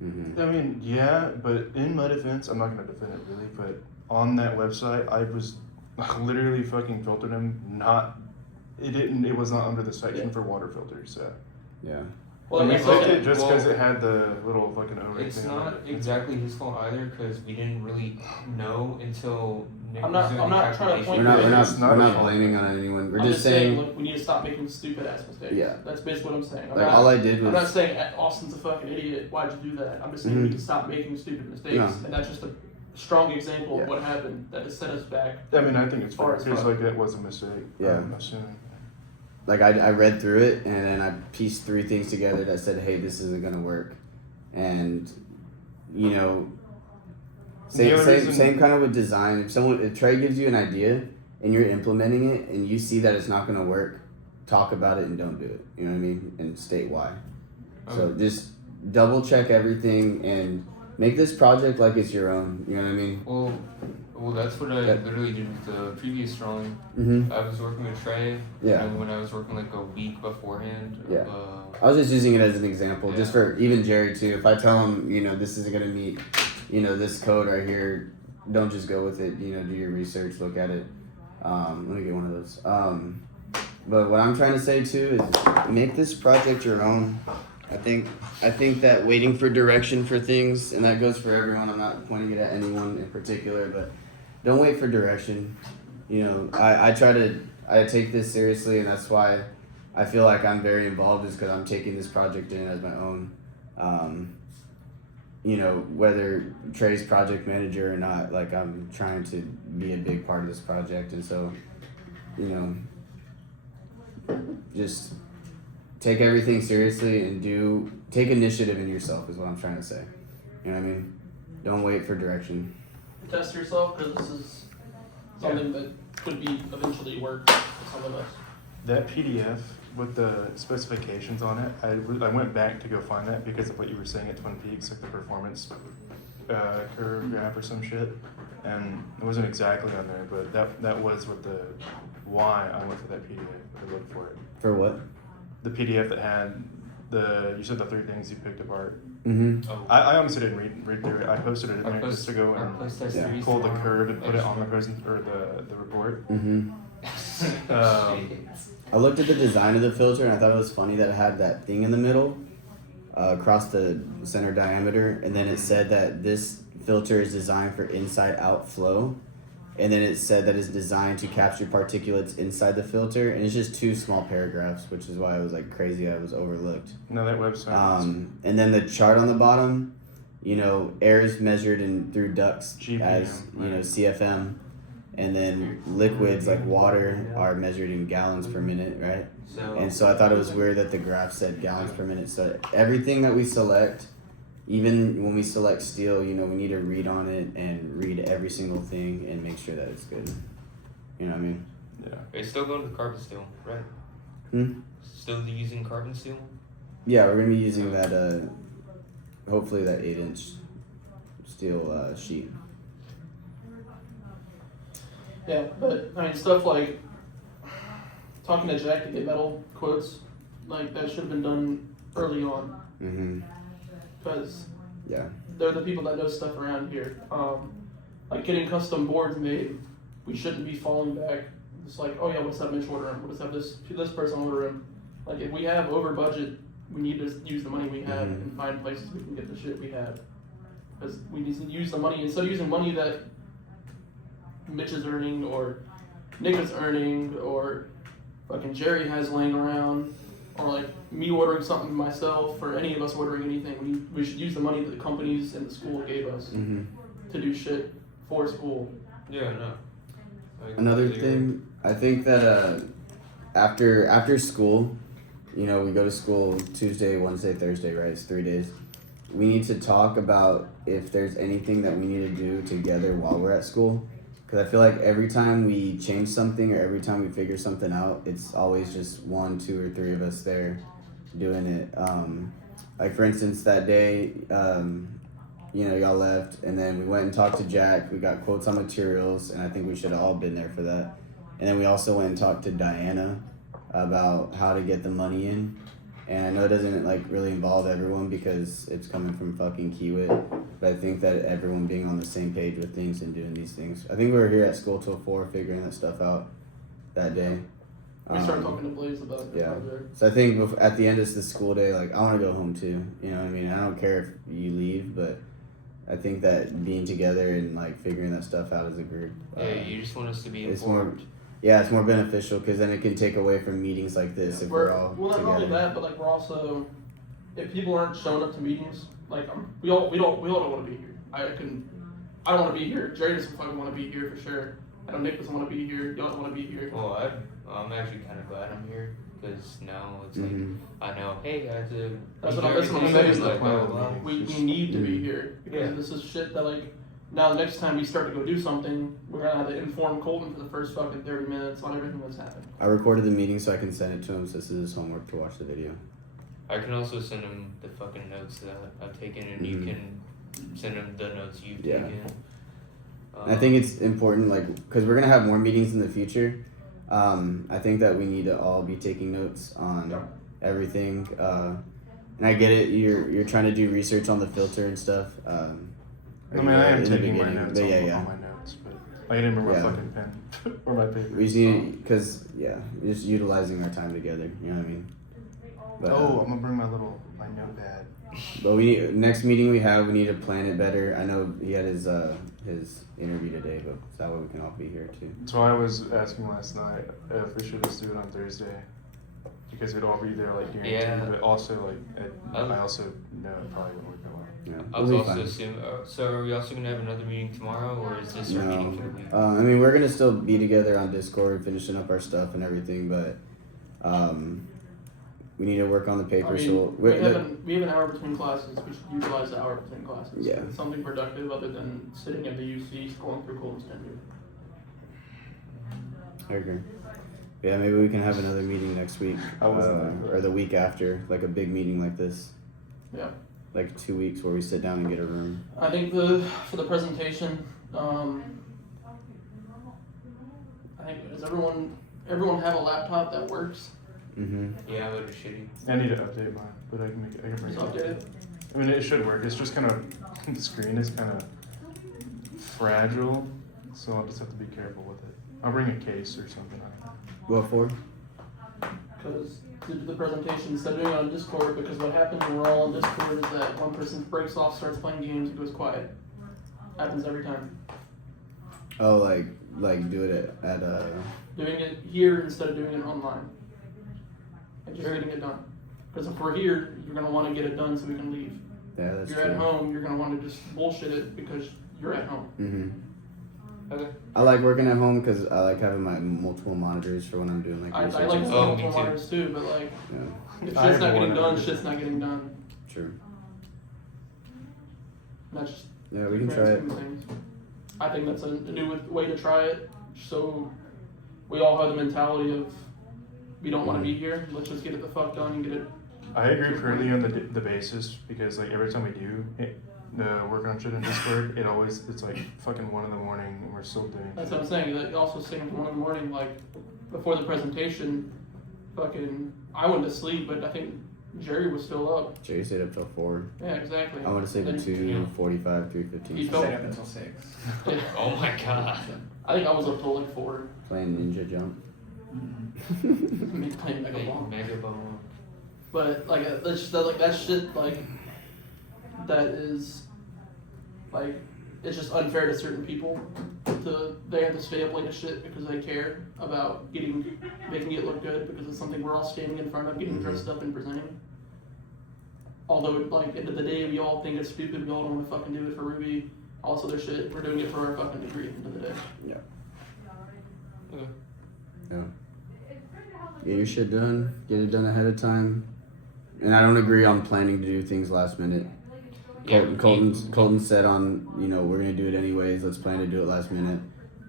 Mm-hmm. I mean, yeah, but in my defense, I'm not gonna defend it really, but on that website, I was literally fucking filtered them. It was not under the section Yeah. for water filters. So Yeah. Well, I I guess clicked okay. it just well, because it had the little fucking overlay It's thing on not it. exactly his fault either, because we didn't really know until Nick I'm was not- doing I'm the not trying to calculation. point We're not. We're It's not. not We're a not fault. blaming on anyone. We're I'm just saying. look, we need to stop making stupid ass mistakes. Yeah. That's basically what I'm saying. Like all I did I'm not was. saying Austin's a fucking idiot. Why'd you do that? I'm just saying we Mhm. need to stop making stupid mistakes, No. and that's just a strong example Yeah. of what happened that has set us back. I mean, I think it's fair Far as because fuck. like that was a mistake. Yeah. I'm assuming. Like I read through it and then I pieced 3 things together that said, hey, this isn't gonna work, and Same, only same, reason- same kind of with design. If Trey gives you an idea and you're implementing it and you see that it's not going to work, talk about it and don't do it. You know what I mean? And state why. So just double check everything and make this project like it's your own. You know what I mean? Well, that's what I literally did with the previous drawing. Mm-hmm. I was working with Trey. Yeah. And when I was working like a week beforehand. Yeah. I was just using it as an example, just for even Jerry too. If I tell him, this isn't gonna meet, this code right here, don't just go with it. Do your research, look at it. Let me get one of those. But what I'm trying to say too is make this project your own. I think that waiting for direction for things, and that goes for everyone. I'm not pointing it at anyone in particular, but don't wait for direction. I take this seriously, and that's why I feel like I'm very involved, is because I'm taking this project in as my own. Whether Trey's project manager or not, like I'm trying to be a big part of this project, and so, just take everything seriously and take initiative in yourself is what I'm trying to say. You know what I mean? Don't wait for direction. Test yourself, because this is something that could be eventually work for someone else. That PDF with the specifications on it, I went back to go find that because of what you were saying at Twin Peaks, like the performance curve graph or some shit, and it wasn't exactly on there, but that was what why I went to that PDF to look for it. For what? The PDF that had you said the 3 things you picked apart. Mm-hmm. Oh. I honestly didn't read through it. I posted it in there just to go and pull the curve and put it on the the report. Mm-hmm. I looked at the design of the filter and I thought it was funny that it had that thing in the middle across the center diameter, and then it said that this filter is designed for inside out flow, and then it said that it's designed to capture particulates inside the filter, and it's just 2 small paragraphs, which is why I was like crazy I was overlooked. No, that website. And then the chart on the bottom, air is measured through ducts GPM, as right. CFM, and then liquids like water are measured in gallons per minute, right? And so I thought it was weird that the graph said gallons per minute. So everything that we select, even when we select steel, we need to read on it and read every single thing and make sure that it's good. You know what I mean? Yeah. It's still going to carbon steel, right? Still using carbon steel? Yeah, we're gonna be using that. Hopefully that 8-inch steel sheet. Yeah, but I mean, stuff like talking to Jack to get metal quotes, like that should have been done early on, Mm-hmm. because Yeah. they're the people that know stuff around here. Like getting custom boards made, we shouldn't be falling back. It's like, oh yeah, let's have Mitch order them. Let's have this person order them. Like if we have over budget, we need to use the money we have and find places we can get the shit we have. Because we need to use the money, instead of using money that Mitch is earning or Nick is earning or fucking Jerry has laying around, or like me ordering something myself or any of us ordering anything. We should use the money that the companies and the school gave us Mm-hmm. to do shit for school. Yeah, no. Another thing, I think that after school, we go to school Tuesday, Wednesday, Thursday, right? It's 3 days. We need to talk about if there's anything that we need to do together while we're at school. Because I feel like every time we change something or every time we figure something out, it's always just 1, 2, or 3 of us there doing it. Like for instance, that day, y'all left, and then we went and talked to Jack. We got quotes on materials, and I think we should have all been there for that. And then we also went and talked to Diana about how to get the money in. And I know it doesn't really involve everyone because it's coming from fucking Kiewit, but I think that everyone being on the same page with things and doing these things. I think we were here at school till 4 figuring that stuff out that day. We started talking to Blaze about the project. So I think at the end of the school day, I want to go home too. You know what I mean? I don't care if you leave, but I think that being together and figuring that stuff out as a group. Yeah, you just want us to be it's informed. it's more beneficial because then it can take away from meetings like this if we're all well, not together. only that, but we're also, if people aren't showing up to meetings, we all don't want to be here. I don't want to be here. Jerry doesn't fucking want to be here for sure. I know Nick doesn't want to be here. Y'all don't want to be here. Well, I'm actually kind of glad I'm here because now it's Mhm. I know, hey, I have to. That's be what here I'm every saying. day, Blah, blah, blah, blah. We need to be here because Yeah. this is shit that now the next time we start to go do something, we're gonna have to inform Colton for the first fucking 30 minutes on everything that's happened. I recorded the meeting so I can send it to him. So this is his homework to watch the video. I can also send him the fucking notes that I've taken, and you Mhm. can send him the notes you've Yeah. taken. I think it's important, like, because we're gonna have more meetings in the future. I think that we need to all be taking notes on everything. And I get it. You're trying to do research on the filter and stuff. I mean, I am in the taking my beginning, notes but on, yeah. on my notes, but I didn't bring my Yeah. fucking pen or my paper. We just need, because just utilizing our time together. You know what I mean? But, Oh, I'm gonna bring my notepad. but we need, next meeting we have, we need to plan it better. I know he had his interview today, but that way we can all be here too. So I was asking last night if we should just do it on Thursday, because we'd all be there like guaranteed. Yeah. But also like Oh. I also know it probably wouldn't work that well. Yeah, I was we'll be also fine. assuming. So are we also gonna have another meeting tomorrow, or is this our No, meeting for the week? I mean we're gonna still be together on Discord, finishing up our stuff and everything, but we need to work on the paper. I mean, So we have an hour between classes. We should utilize the hour between classes. Yeah. Something productive other than sitting at the UC scrolling through Colton's tenure. I agree. Yeah, maybe we can have another meeting next week, I wasn't there. or the week after, like a big meeting like this. Yeah. Like 2 weeks where we sit down and get a room. I think for the presentation, I think does everyone have a laptop that works? Mm-hmm. Yeah, but it's shitty. I need to update mine, but I can bring Just it up. update it. I mean, it should work. It's just kind of the screen is kind of fragile, so I'll just have to be careful with it. I'll bring a case or something. What for? Because to do the presentation instead of doing it on Discord, because what happens when we're all on Discord is that one person breaks off, starts playing games, and goes quiet. Happens every time. Oh, like do it at Doing it here instead of doing it online. And just getting it done. Because if we're here, you're going to want to get it done so we can leave. yeah, that's If you're true. at home, you're going to want to just bullshit it because you're at home. Mm-hmm. Okay. I like working at home because I like having my multiple monitors for when I'm doing like I research. like and the stuff. Oh, me multiple too. monitors too, but like, Yeah, if I shit's not have getting one done, of shit's not getting done. true. And that's just Yeah, we can the try grand it. scheme of things. I think that's a new way to try it. So we all have the mentality of we don't want to be here. Let's just get it the fuck done and get it. I agree purely on the basis, because like every time we do the work on shit in Discord, it's like fucking 1 a.m. and we're still doing That's shit. what I'm saying. Like also saying from 1 a.m, like before the presentation, fucking I went to sleep, but I think Jerry was still up. Jerry stayed up till 4. Yeah, exactly. I want to say the Then, 2:45, He 3:15. felt- Stay up until 6. Yeah, Oh my god. I think I was up till like 4. Playing Ninja Jump. Me playing Mega Ball. Mega Ball. But like that's just, like that shit like that is like it's just unfair to certain people. They have to stay up late as shit because they care about making it look good because it's something we're all standing in front of, getting dressed up and presenting. Although like end of the day we all think it's stupid, we all don't want to fucking do it for Ruby. Also their shit, we're doing it for our fucking degree at the end of the day. Okay. Yeah. Get your shit done. Get it done ahead of time. And I don't agree on planning to do things last minute. Colton said on, we're gonna do it anyways. Let's plan to do it last minute.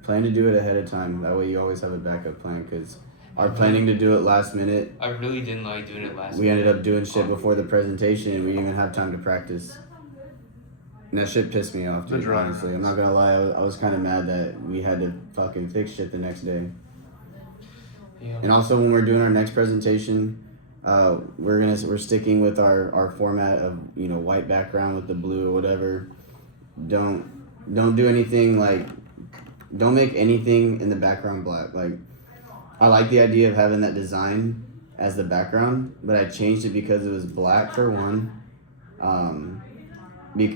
Plan to do it ahead of time. That way you always have a backup plan. Because our planning to do it last minute, I really didn't like doing it last we ended minute. up doing shit before the presentation, and we didn't even have time to practice. And that shit pissed me off, The dude. dry Honestly, I'm runs. not gonna lie. I was kind of mad that we had to fucking fix shit the next day. Yeah. And also, when we're doing our next presentation, we're sticking with our format of white background with the blue or whatever. Don't do anything like, don't make anything in the background black. Like, I like the idea of having that design as the background, but I changed it because it was black for one.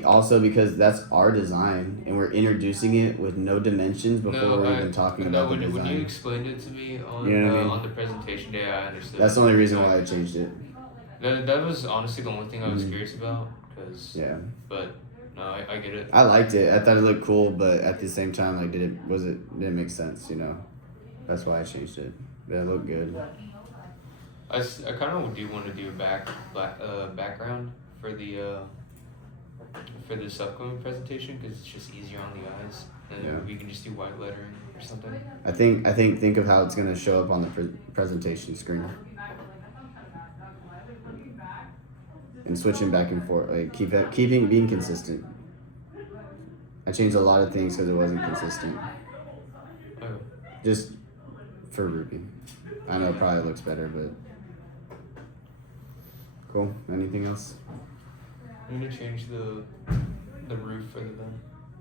Also because that's our design, and we're introducing it with no dimensions before we're even talking about the when design. you explained it to me on You know what I mean? on the presentation day, I understood. That's the only reason why I changed it. That was honestly the only thing I was Mhm. curious about, cause. Yeah, But no, I get it. I liked it. I thought it looked cool, but at the same time, like, didn't make sense? That's why I changed it. But it looked good. I kind of do want to do a background for the for this upcoming presentation because it's just easier on the eyes. And Yeah. we can just do white lettering or something. I think of how it's gonna show up on the presentation screen. And switching back and forth, like being consistent. I changed a lot of things because it wasn't consistent. Oh, Just for Ruby. I know it probably looks better, but cool. Anything else? I'm gonna change the roof for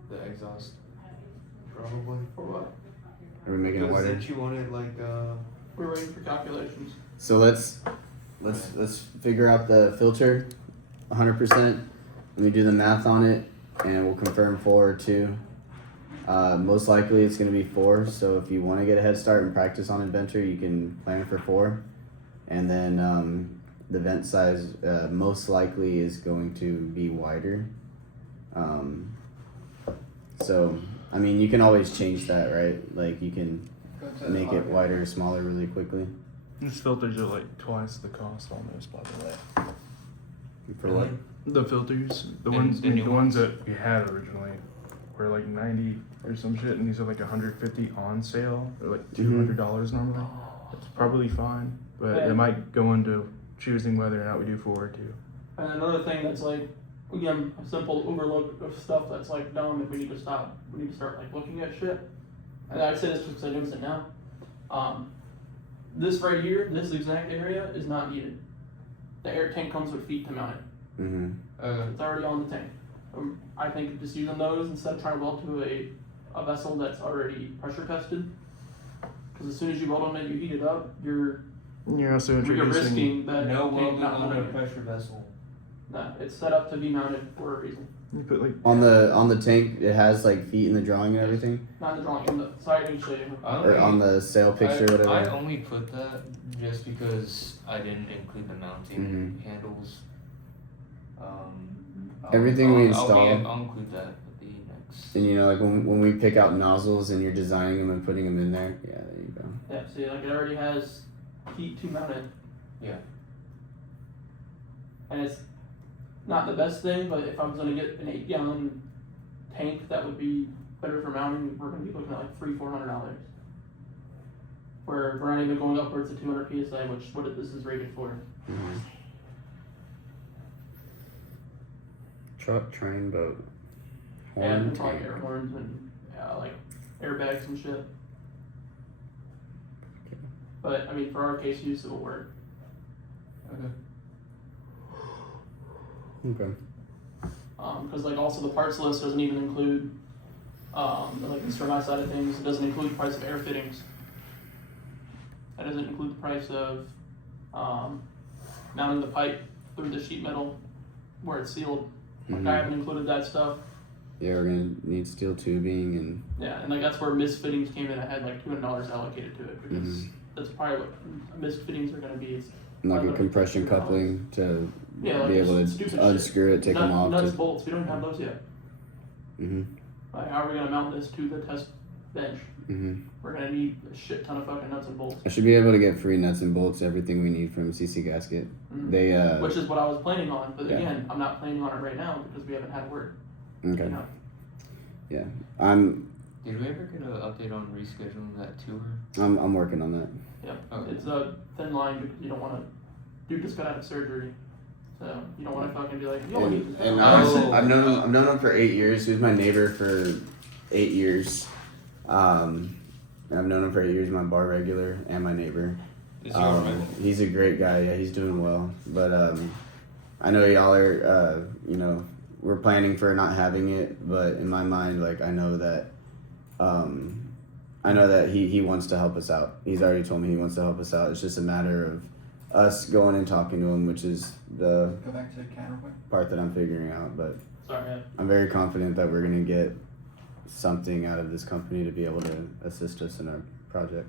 the exhaust. Probably. For what? Are we making it Because wider? that you wanted like We're waiting for calculations. So let's figure out the filter 100%. Let me do the math on it and we'll confirm 4 or 2. Most likely it's going to be 4, so if you want to get a head start and practice on Inventor, you can plan for 4. And then the vent size most likely is going to be wider. So, I mean, you can always change that, right? Like you can Go to make it audio. wider or smaller really quickly. These filters are like twice the cost almost, by the way. For what? The filters, the And ones, the new the ones ones? that we had originally, were like 90 or some shit, and these are like 150 on sale. They're like $200 normally. It's probably fine, but Yeah. it might go into choosing whether or not we do 4 or 2. And another thing that's like, again, a simple overlook of stuff that's like dumb if we need to stop, we need to start like looking at shit. And I say this because I notice it now. This right here, this exact area is not needed. The air tank comes with feet to mount it. Mm-hmm. It's already on the tank. I think just using those instead of trying to weld to a vessel that's already pressure tested. Because as soon as you weld on it, you heat it up, you're You're also you're introducing. risking that no tank welding not on a running. pressure vessel. No, it's set up to be mounted for a reason. You put like On the tank, it has like feet in the drawing and everything, Not in the drawing, in the side I can show you. or on the sale picture, I whatever. only put that just because I didn't include the mounting handles. Everything we I'll install- I'll include that at the next. And you know, like when we pick out nozzles and you're designing them and putting them in there, yeah, there you go. Yeah, see, like it already has feet to mount it. Yeah. And it's not the best thing, but if I was gonna get an 8-gallon tank that would be better for mounting, we're gonna be looking at like $300-400. Where we're not even going upwards to 200 PSI, which what this is rated for. Mm-hmm. Truck, train, boat, Yeah, horn, and probably tank. air horns and like airbags and shit. But I mean, for our case use, it'll work. Okay. Okay. Because like also the parts list doesn't even include, like for my side of things, it doesn't include the price of air fittings. That doesn't include the price of mounting the pipe through the sheet metal where it's sealed. Like I haven't included that stuff. Yeah, we're gonna need steel tubing and Yeah, and like that's where missed fittings came in. I had like $200 allocated to it because that's probably what missed fittings are gonna be. It's like a Another compression $200. coupling to Yeah, like be able just stupid to shit. unscrew it, take them off. Nuts, bolts. We don't have those yet. Mm-hmm. Like, how are we gonna mount this to the test bench? Mm-hmm. We're gonna need a shit ton of fucking nuts and bolts. I should be able to get free nuts and bolts, everything we need from CC Gasket. Mhm. They Which is what I was planning on, but Yeah. again, I'm not planning on it right now because we haven't had word. okay. You know? I'm Did we ever get an update on rescheduling that tour? I'm working on that. Yeah. Okay. It's a thin line because you don't want to. Dude just got out of surgery, so you don't want to fucking be like, yo, I need this. And now." honestly, Oh. I've known him for 8 years. He was my neighbor for 8 years. And I've known him for 8 years. My bar regular and my neighbor. Is he alright? He's a great guy. Yeah, he's doing well. But I know y'all are. We're planning for not having it. But in my mind, like I know that he wants to help us out. He's already told me he wants to help us out. It's just a matter of us going and talking to him, which is the Go back to the counterweight. part that I'm figuring out. But Sorry, man. I'm very confident that we're gonna get something out of this company to be able to assist us in our project.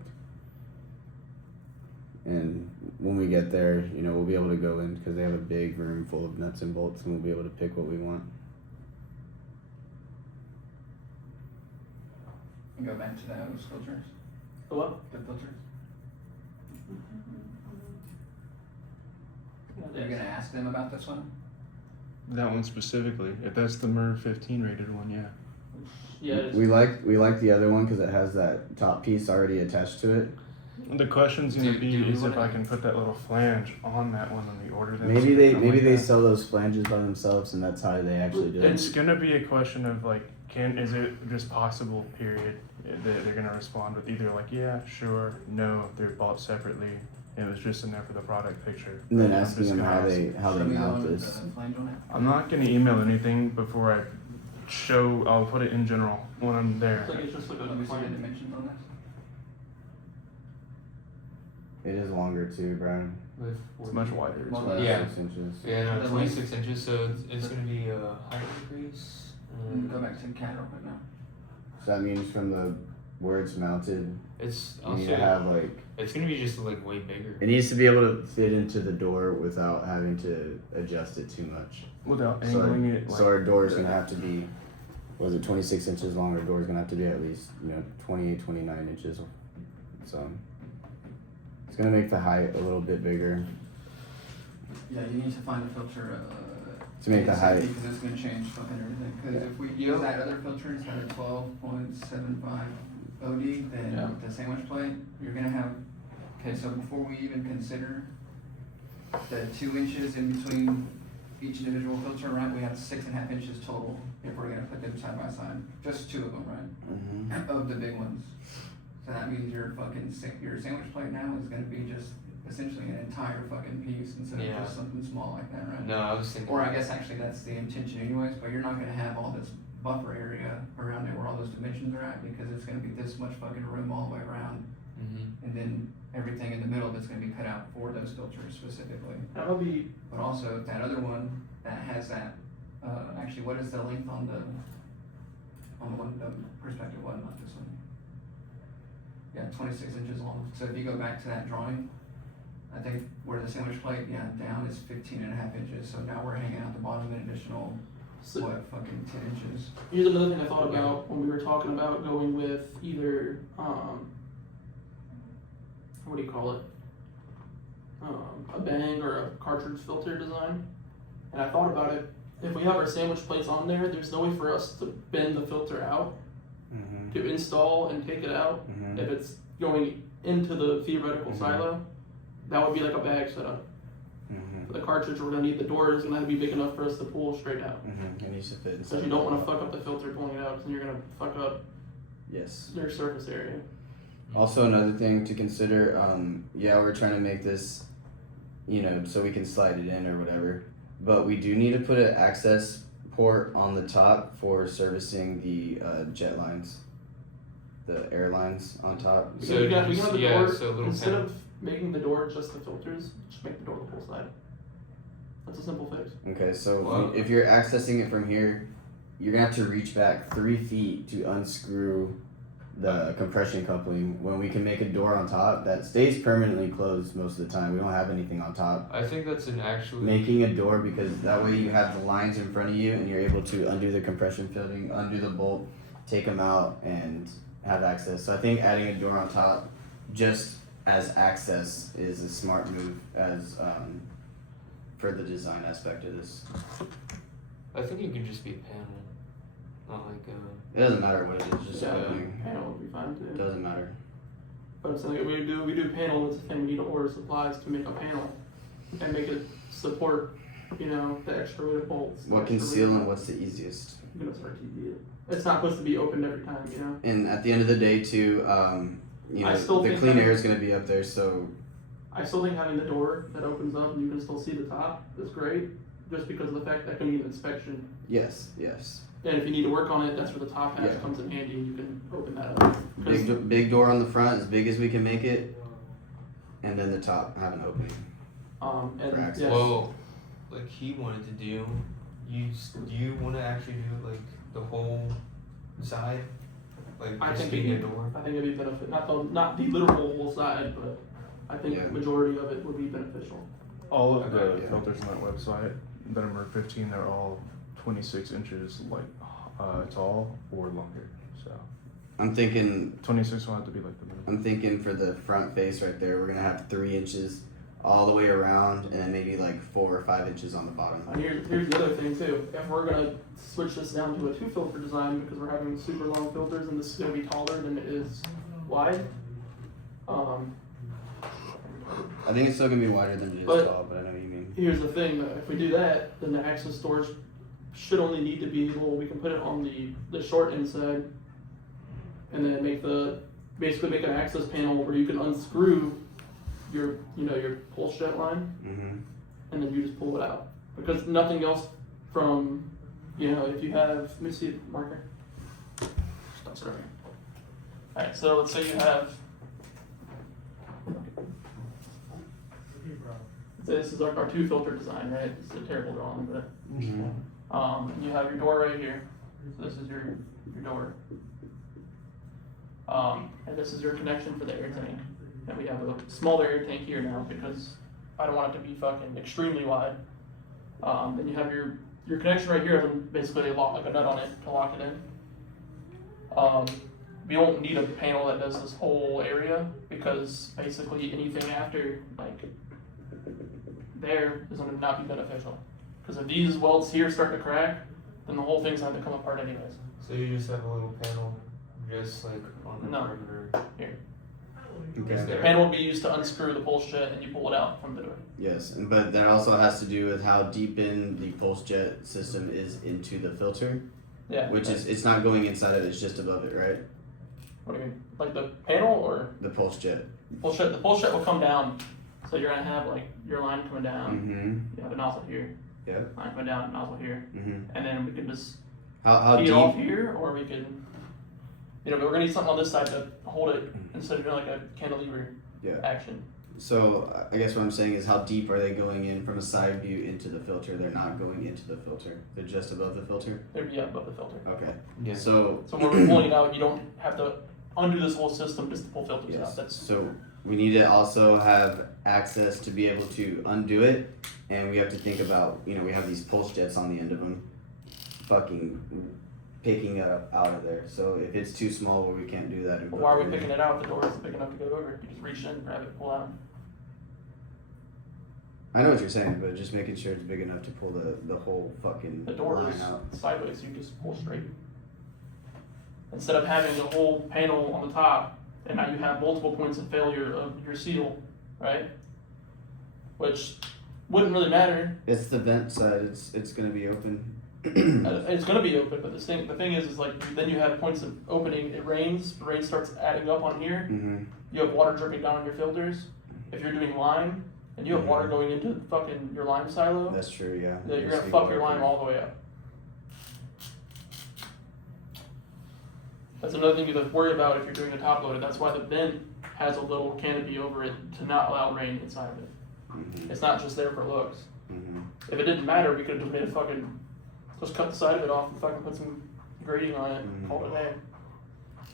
And when we get there, we'll be able to go in because they have a big room full of nuts and bolts, and we'll be able to pick what we want. And go back to those filters. The what? The filters. Yeah, Are you gonna ask them about this one? That one specifically. If that's the MER 15 rated one, yeah. Yeah, it's, We like the other one because it has that top piece already attached to it. The question's gonna Do be we is if wanna- I can put that little flange on that one when we order them. Maybe they something like that. sell those flanges by themselves and that's how they actually do it. It's gonna be a question of like, is it just possible? Period. They're gonna respond with either like, yeah, sure, no, if they're bought separately. It was just in there for the product picture. And then I'm asking just them gonna how ask. they Show me the mount one with this. the flange on it. I'm not gonna email anything before I show. I'll put it in general when I'm there. it's like it's just like Let a me see the plan. dimensions on this. It is longer too, Brian. It's much wider. Well, 26 Yeah. inches. Yeah, no, The 26 inches, so it's gonna be a height increase. Go back to the CAD real quick now. So that means from the where it's mounted, It's you need also to have like it's gonna be just like way bigger. it needs to be able to fit into the door without having to adjust it too much. Without So, angling it. so our door is gonna have to be, was it 26 inches long? Our door is gonna have to be at least 28, 29 inches. So it's gonna make the height a little bit bigger Yeah, you need to find a filter, to make the height. Because it's gonna change fucking everything, cause if we use that other filter instead of 12.75 OD, then Yeah. with the sandwich plate, you're gonna have, okay, so before we even consider the 2 inches in between each individual filter, right, we have 6.5 inches total if we're gonna put them side by side, just 2 of them, right? Mm-hmm. Of the big ones. So that means your fucking your sandwich plate now is gonna be just essentially an entire fucking piece instead Yeah. of just something small like that, right? No, I was thinking. Or I guess actually that's the intention anyways, but you're not gonna have all this buffer area around it where all those dimensions are at because it's gonna be this much fucking room all the way around. Mm-hmm. And then everything in the middle that's gonna be cut out for those filters specifically. That would be But also that other one that has that, actually what is the length on the one, the perspective one, not this one? Yeah, 26 inches long. So if you go back to that drawing, I think where the sandwich plate, down is 15.5 inches. So now we're hanging out the bottom an additional, so. fucking 10 inches. Here's another thing I thought about when we were talking about going with either, what do you call it? A bang or a cartridge filter design. And I thought about it, if we have our sandwich plates on there, there's no way for us to bend the filter out Mm-hmm. to install and take it out. Mm-hmm. If it's going into the theoretical Mhm. silo, that would be like a bag setup. Mm-hmm. For the cartridge, we're gonna need the door is gonna have to be big enough for us to pull straight out. Mm-hmm. It needs to fit. Because you don't wanna fuck up the filter pulling it out, because then you're gonna fuck up Yes. their surface area. Also, another thing to consider, we're trying to make this, so we can slide it in or whatever. But we do need to put an access port on the top for servicing the jet lines, the airlines on top. So we have the yeah, door, so a little instead panel. of making the door just the filters, just make the door the whole side. That's a simple fix. Okay, so Well- if you're accessing it from here, you're gonna have to reach back 3 feet to unscrew the compression coupling when we can make a door on top that stays permanently closed most of the time. We don't have anything on top. I think that's an actually. Making a door because that way you have the lines in front of you and you're able to undo the compression fitting, undo the bolt, take them out and have access. So I think adding a door on top just as access is a smart move as for the design aspect of this. I think it could just be a panel, not like It doesn't matter what it is, just Yeah, opening. panel would be fine It too. doesn't matter. But it's like we do panel, it's a thing, we need to order supplies to make a panel and make it support, the extra weight of bolts. the What can extra seal weight. and what's the easiest? I'm gonna start TV it. It's not supposed to be opened every time, And at the end of the day too, I still the think clean that- air is gonna be up there, so I still think having the door that opens up and you can still see the top is great, just because of the fact that can need inspection. yes. And if you need to work on it, that's where the top hatch Yeah. comes in handy, and you can open that up. 'Cause- Big door on the front, as big as we can make it, and then the top have an opening. and For access. yes, well, like he wanted to do. Do you want to actually do like the whole side, like I just think being a it'd be, door? I think it'd be benefit, not the literal whole side, but I think Yeah. the majority of it would be beneficial. All of the Okay, yeah. filters on that website that are MER 15, they're all 26 inches tall or longer. So I'm thinking 26 will have to be like the minimum. I'm thinking for the front face right there, we're gonna have 3 inches all the way around, and then maybe like 4 or 5 inches on the bottom. And here's the other thing too. If we're gonna switch this down to a 2-filter design because we're having super long filters and this is gonna be taller than it is wide, I think it's still gonna be wider than it is But- tall, but I know what you mean. here's the thing though. If we do that, then the access storage should only need to be we can put it on the short inside, and then basically make an access panel where you can unscrew your pulse jet line, Mm-hmm. and then you just pull it out. Because nothing else from, if you have, let me see the marker. Stop starting. Alright, so let's say you have, this is our 2-filter design, right? It's a terrible drawing, but, and you have your door right here. So this is your door. And this is your connection for the air tank. And we have a smaller air tank here now because I don't want it to be fucking extremely wide. Then you have your connection right here, and basically a nut on it to lock it in. We won't need a panel that does this whole area because basically anything after there is going to not be beneficial. Because if these welds here start to crack, then the whole thing's going to come apart anyways. So you just have a little panel, just like on the No. perimeter. Okay. The panel will be used to unscrew the pulse jet and you pull it out from the door. Yes, but that also has to do with how deep in the pulse jet system is into the filter, Yeah. which is it's not going inside it; it's just above it, right? What do you mean? Like the panel or The pulse jet. the pulse jet? The pulse jet will come down, so you're gonna have your line coming down. Mm-hmm. You have a nozzle here. Yeah. Line coming down, nozzle here, Mm-hmm. and then we can just How feed it off deep? here, or we can, but we're gonna need something on this side to hold it instead of doing like a cantilever Yeah. action. So I guess what I'm saying is, how deep are they going in from a side view into the filter? They're not going into the filter. They're just above the filter. They'd be above the filter. Okay. Yeah. So So when we're pulling it out, you don't have to undo this whole system just to pull filters out. yes. That's So we need to also have access to be able to undo it, and we have to think about, we have these pulse jets on the end of them, fucking picking it up out of there. So if it's too small where we can't do that, But why are we picking it out if the door isn't big enough to go over? You just reach in, grab it, pull out. I know what you're saying, but just making sure it's big enough to pull the whole fucking The door line is out. sideways, you just pull straight. Instead of having the whole panel on the top, and now you have multiple points of failure of your seal, right? Which wouldn't really matter. It's the vent side. It's gonna be open. It's gonna be open, but the thing is then you have points of opening. It rains, the rain starts adding up on here. Mm-hmm. You have water dripping down on your filters. If you're doing lime, and you have water going into fucking your lime silo, That's true. Yeah. then you're Yes, gonna we fuck go your up lime there. all the way up. That's another thing you have to worry about if you're doing a top loaded. That's why the vent has a little canopy over it to not allow rain inside of it. Mhm. It's not just there for looks. Mhm. If it didn't matter, we could have just made a just cut the side of it off and fucking put some grading on it and call it a day.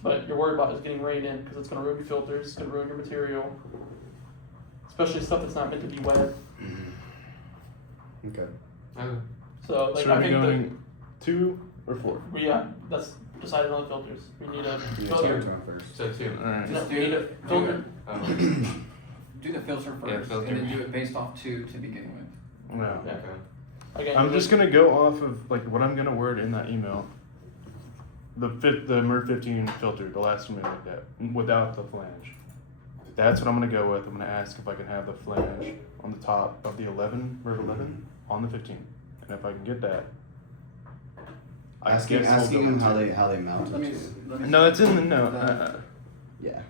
But you're worried about just getting rain in because it's gonna ruin your filters, it's gonna ruin your material. Especially stuff that's not meant to be wet. Okay. Okay. So So I are we think going 2 or 4? that's decided on the filters. We need a You filter. start first. So 2. Alright. No, we need a filter. Do the filter Yeah, first, filter. and then do it based off 2 to begin with. No. Yeah. Okay. Again, I'm just gonna go off of what I'm gonna word in that email. The MER 15 filter, the last one we looked at, without the flange. That's what I'm gonna go with. I'm gonna ask if I can have the flange on the top of the 11, MER 11, on the 15, and if I can get that. Asking guess we'll go them with how two. they mount Let me, it. let me. No, it's in the note. Yeah.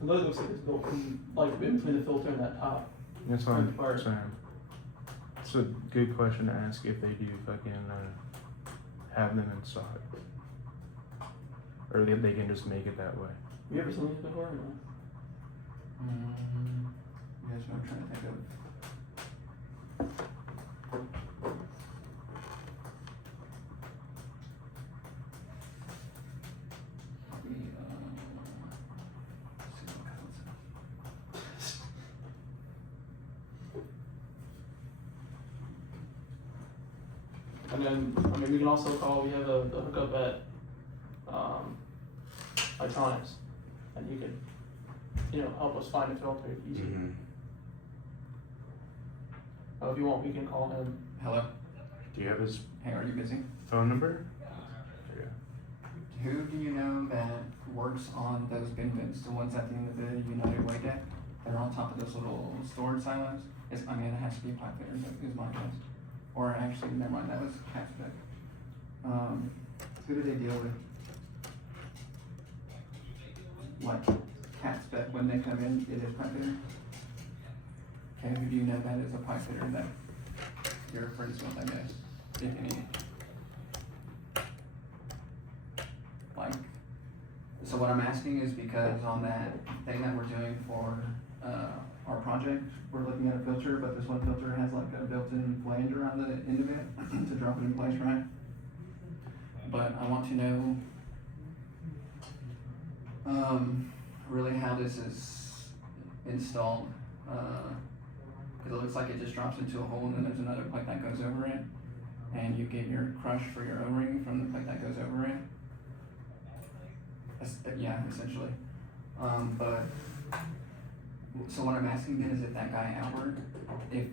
It looks like it's built in between the filter and that top. That's what I'm Part. saying. It's a good question to ask if they do fucking have them in stock, or they can just make it that way. You ever seen these before? Or no? Yes, what I'm trying to think of. See what codes. And then, I mean, we can also call, we have a hookup at, Electronics, and you can, help us find a filter easy. Mm-hmm. If you want, we can call him. Hello? Do you have his Hey, are you busy? phone number? Who do you know that works on those bin vents, the ones at the end of the United Way deck? They're on top of those little storage silos. It has to be a pipe fitter, is my guess. Or actually, never mind, that was Catspec. Who do they deal with? Like Catspec, when they come in, it is pipe fitter? Okay, who do you know that is a pipe fitter that you're friends with, I guess, if any? Like, so what I'm asking is because on that thing that we're doing for, our project, we're looking at a filter, but this one filter has like a built-in flange around the end of it to drop it in place, right? But I want to know, really how this is installed, cause it looks like it just drops into a hole and then there's another plate that goes over it. And you get your crush for your O-ring from the plate that goes over it. Yeah, essentially. But so what I'm asking then is if that guy Albert, if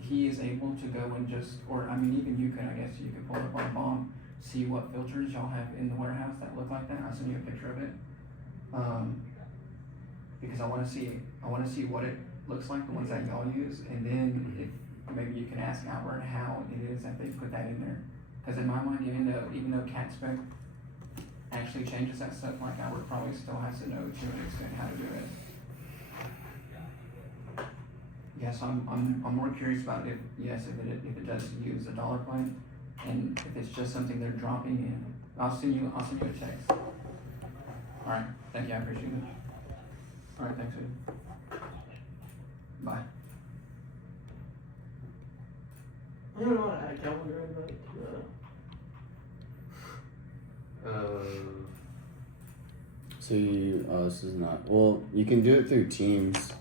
he is able to go and just, or I mean even you could, I guess you could pull it up on BOM, see what filters y'all have in the warehouse that look like that. I'll send you a picture of it. Because I wanna see what it looks like, the ones that y'all use, and then if maybe you can ask Albert how it is that they put that in there. Cause in my mind, even though Catspec actually changes that stuff, like Albert probably still has to know to an extent how to do it. Yes, I'm more curious about if it does use a dollar plane, and if it's just something they're dropping in. I'll send you a text. Alright, thank you, I appreciate it. Alright, thanks, dude. Bye. I don't know how to add a calendar invite to, So this is not, well, you can do it through Teams,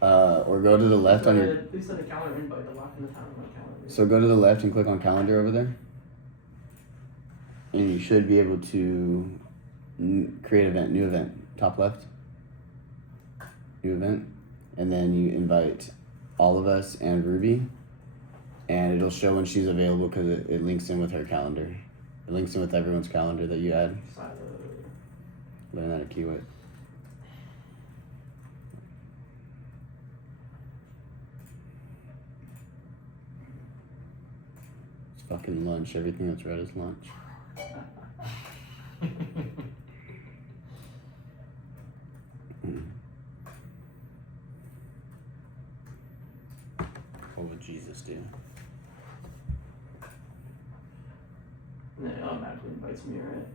or go to the left on your, Please send a calendar invite to lock in the time on my calendar. so go to the left and click on calendar over there. And you should be able to create event, new event, top left. New event. And then you invite all of us and Ruby. And it'll show when she's available because it links in with her calendar. It links in with everyone's calendar that you add. Silo. Learn how to queue it. It's fucking lunch. Everything that's red is lunch. What would Jesus do? And then it automatically invites me, right?